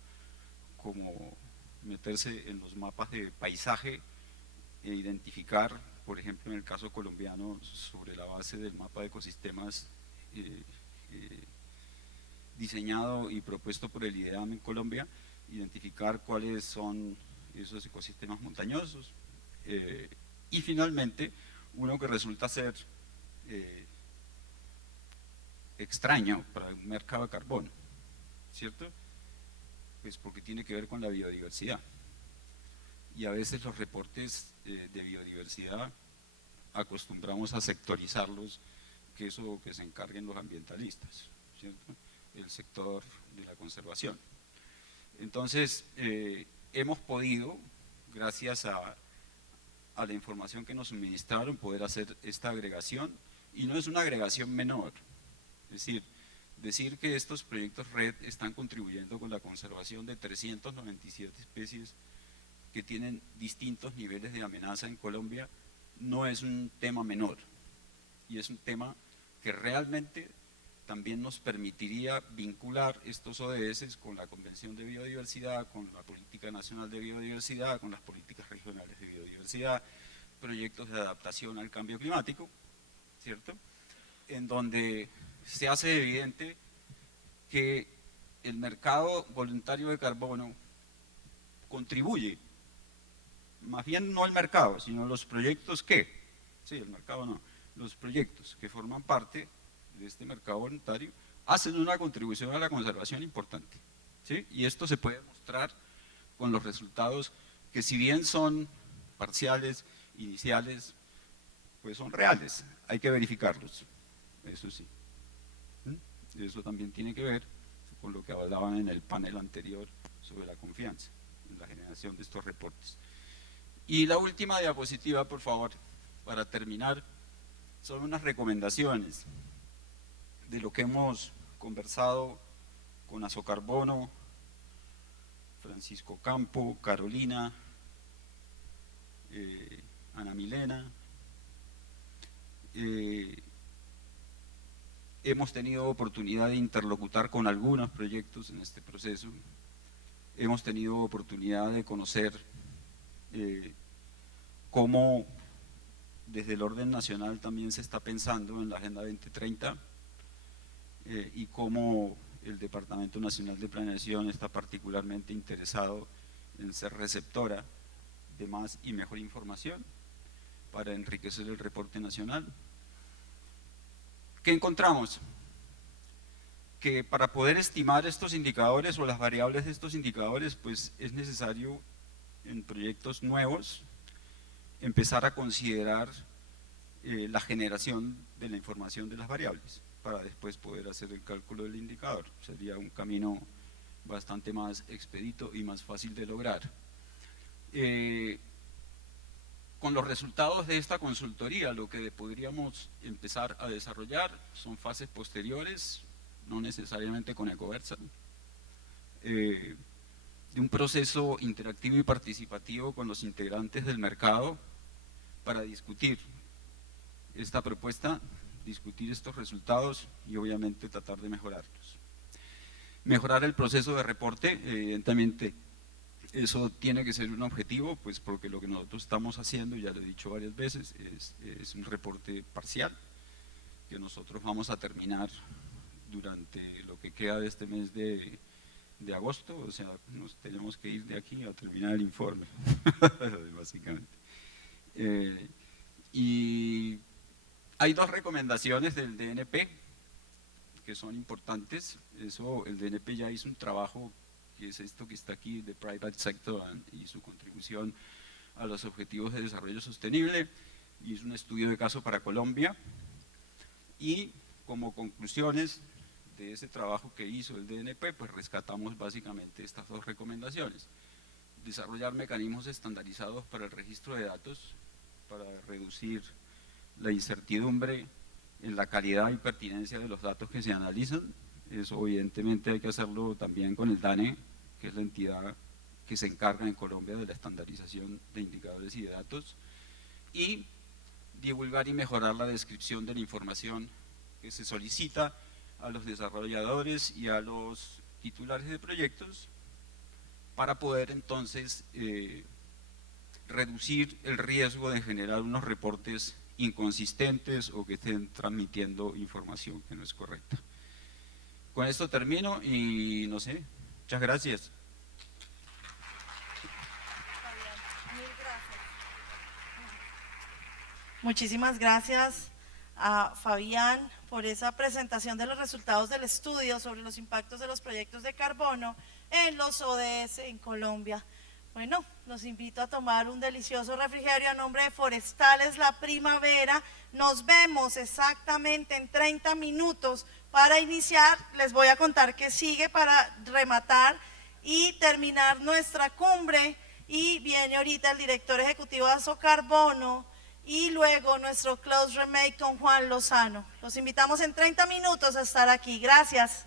meterse en los mapas de paisaje e identificar, por ejemplo, en el caso colombiano, sobre la base del mapa de ecosistemas diseñado y propuesto por el IDEAM en Colombia, identificar cuáles son esos ecosistemas montañosos. Y finalmente, uno que resulta ser extraño para un mercado de carbono, ¿cierto? Pues porque tiene que ver con la biodiversidad. Y a veces los reportes de biodiversidad acostumbramos a sectorizarlos, que eso que se encarguen los ambientalistas, ¿cierto? El sector de la conservación. Entonces, hemos podido, gracias a la información que nos suministraron, poder hacer esta agregación, y no es una agregación menor. Es decir que estos proyectos red están contribuyendo con la conservación de 397 especies que tienen distintos niveles de amenaza en Colombia, no es un tema menor, y es un tema que realmente también nos permitiría vincular estos ODS con la Convención de Biodiversidad, con la Política Nacional de Biodiversidad, con las políticas regionales de biodiversidad, proyectos de adaptación al cambio climático, ¿cierto? En donde se hace evidente que el mercado voluntario de carbono contribuye, más bien no el mercado, sino los proyectos que, sí, el mercado no, los proyectos que forman parte de este mercado voluntario hacen una contribución a la conservación importante, ¿sí? Y esto se puede mostrar con los resultados que, si bien son parciales, iniciales, pues son reales, hay que verificarlos, eso sí. Eso también tiene que ver con lo que hablaban en el panel anterior sobre la confianza en la generación de estos reportes. Y la última diapositiva, por favor, para terminar, son unas recomendaciones de lo que hemos conversado con Azocarbono, Francisco Campo, Carolina, Ana Milena. Hemos tenido oportunidad de interlocutar con algunos proyectos en este proceso, hemos tenido oportunidad de conocer cómo desde el orden nacional también se está pensando en la Agenda 2030 y cómo el Departamento Nacional de Planeación está particularmente interesado en ser receptora de más y mejor información para enriquecer el reporte nacional. ¿Qué encontramos? Que para poder estimar estos indicadores o las variables de estos indicadores, pues es necesario en proyectos nuevos empezar a considerar la generación de la información de las variables para después poder hacer el cálculo del indicador. Sería un camino bastante más expedito y más fácil de lograr. Con los resultados de esta consultoría, lo que podríamos empezar a desarrollar son fases posteriores, no necesariamente con Ecoversa, de un proceso interactivo y participativo con los integrantes del mercado para discutir esta propuesta, discutir estos resultados y obviamente tratar de mejorarlos. Mejorar el proceso de reporte, evidentemente, eso tiene que ser un objetivo, pues porque lo que nosotros estamos haciendo, ya lo he dicho varias veces, es un reporte parcial que nosotros vamos a terminar durante lo que queda de este mes de agosto, o sea, nos tenemos que ir de aquí a terminar el informe, básicamente. Y hay 2 recomendaciones del DNP que son importantes. Eso, el DNP ya hizo un trabajo que es esto que está aquí, de Private Sector y su contribución a los objetivos de desarrollo sostenible, y es un estudio de caso para Colombia, y como conclusiones de ese trabajo que hizo el DNP, pues rescatamos básicamente estas 2 recomendaciones: desarrollar mecanismos estandarizados para el registro de datos para reducir la incertidumbre en la calidad y pertinencia de los datos que se analizan. Eso evidentemente hay que hacerlo también con el DANE, que es la entidad que se encarga en Colombia de la estandarización de indicadores y de datos, y divulgar y mejorar la descripción de la información que se solicita a los desarrolladores y a los titulares de proyectos para poder entonces reducir el riesgo de generar unos reportes inconsistentes o que estén transmitiendo información que no es correcta. Con esto termino y no sé, muchas gracias. Mil gracias. Muchísimas gracias a Fabián por esa presentación de los resultados del estudio sobre los impactos de los proyectos de carbono en los ODS en Colombia. Bueno, los invito a tomar un delicioso refrigerio a nombre de Forestales La Primavera. Nos vemos exactamente en 30 minutos para iniciar. Les voy a contar qué sigue para rematar y terminar nuestra cumbre. Y viene ahorita el director ejecutivo de Azocarbono y luego nuestro close remake con Juan Lozano. Los invitamos en 30 minutos a estar aquí. Gracias.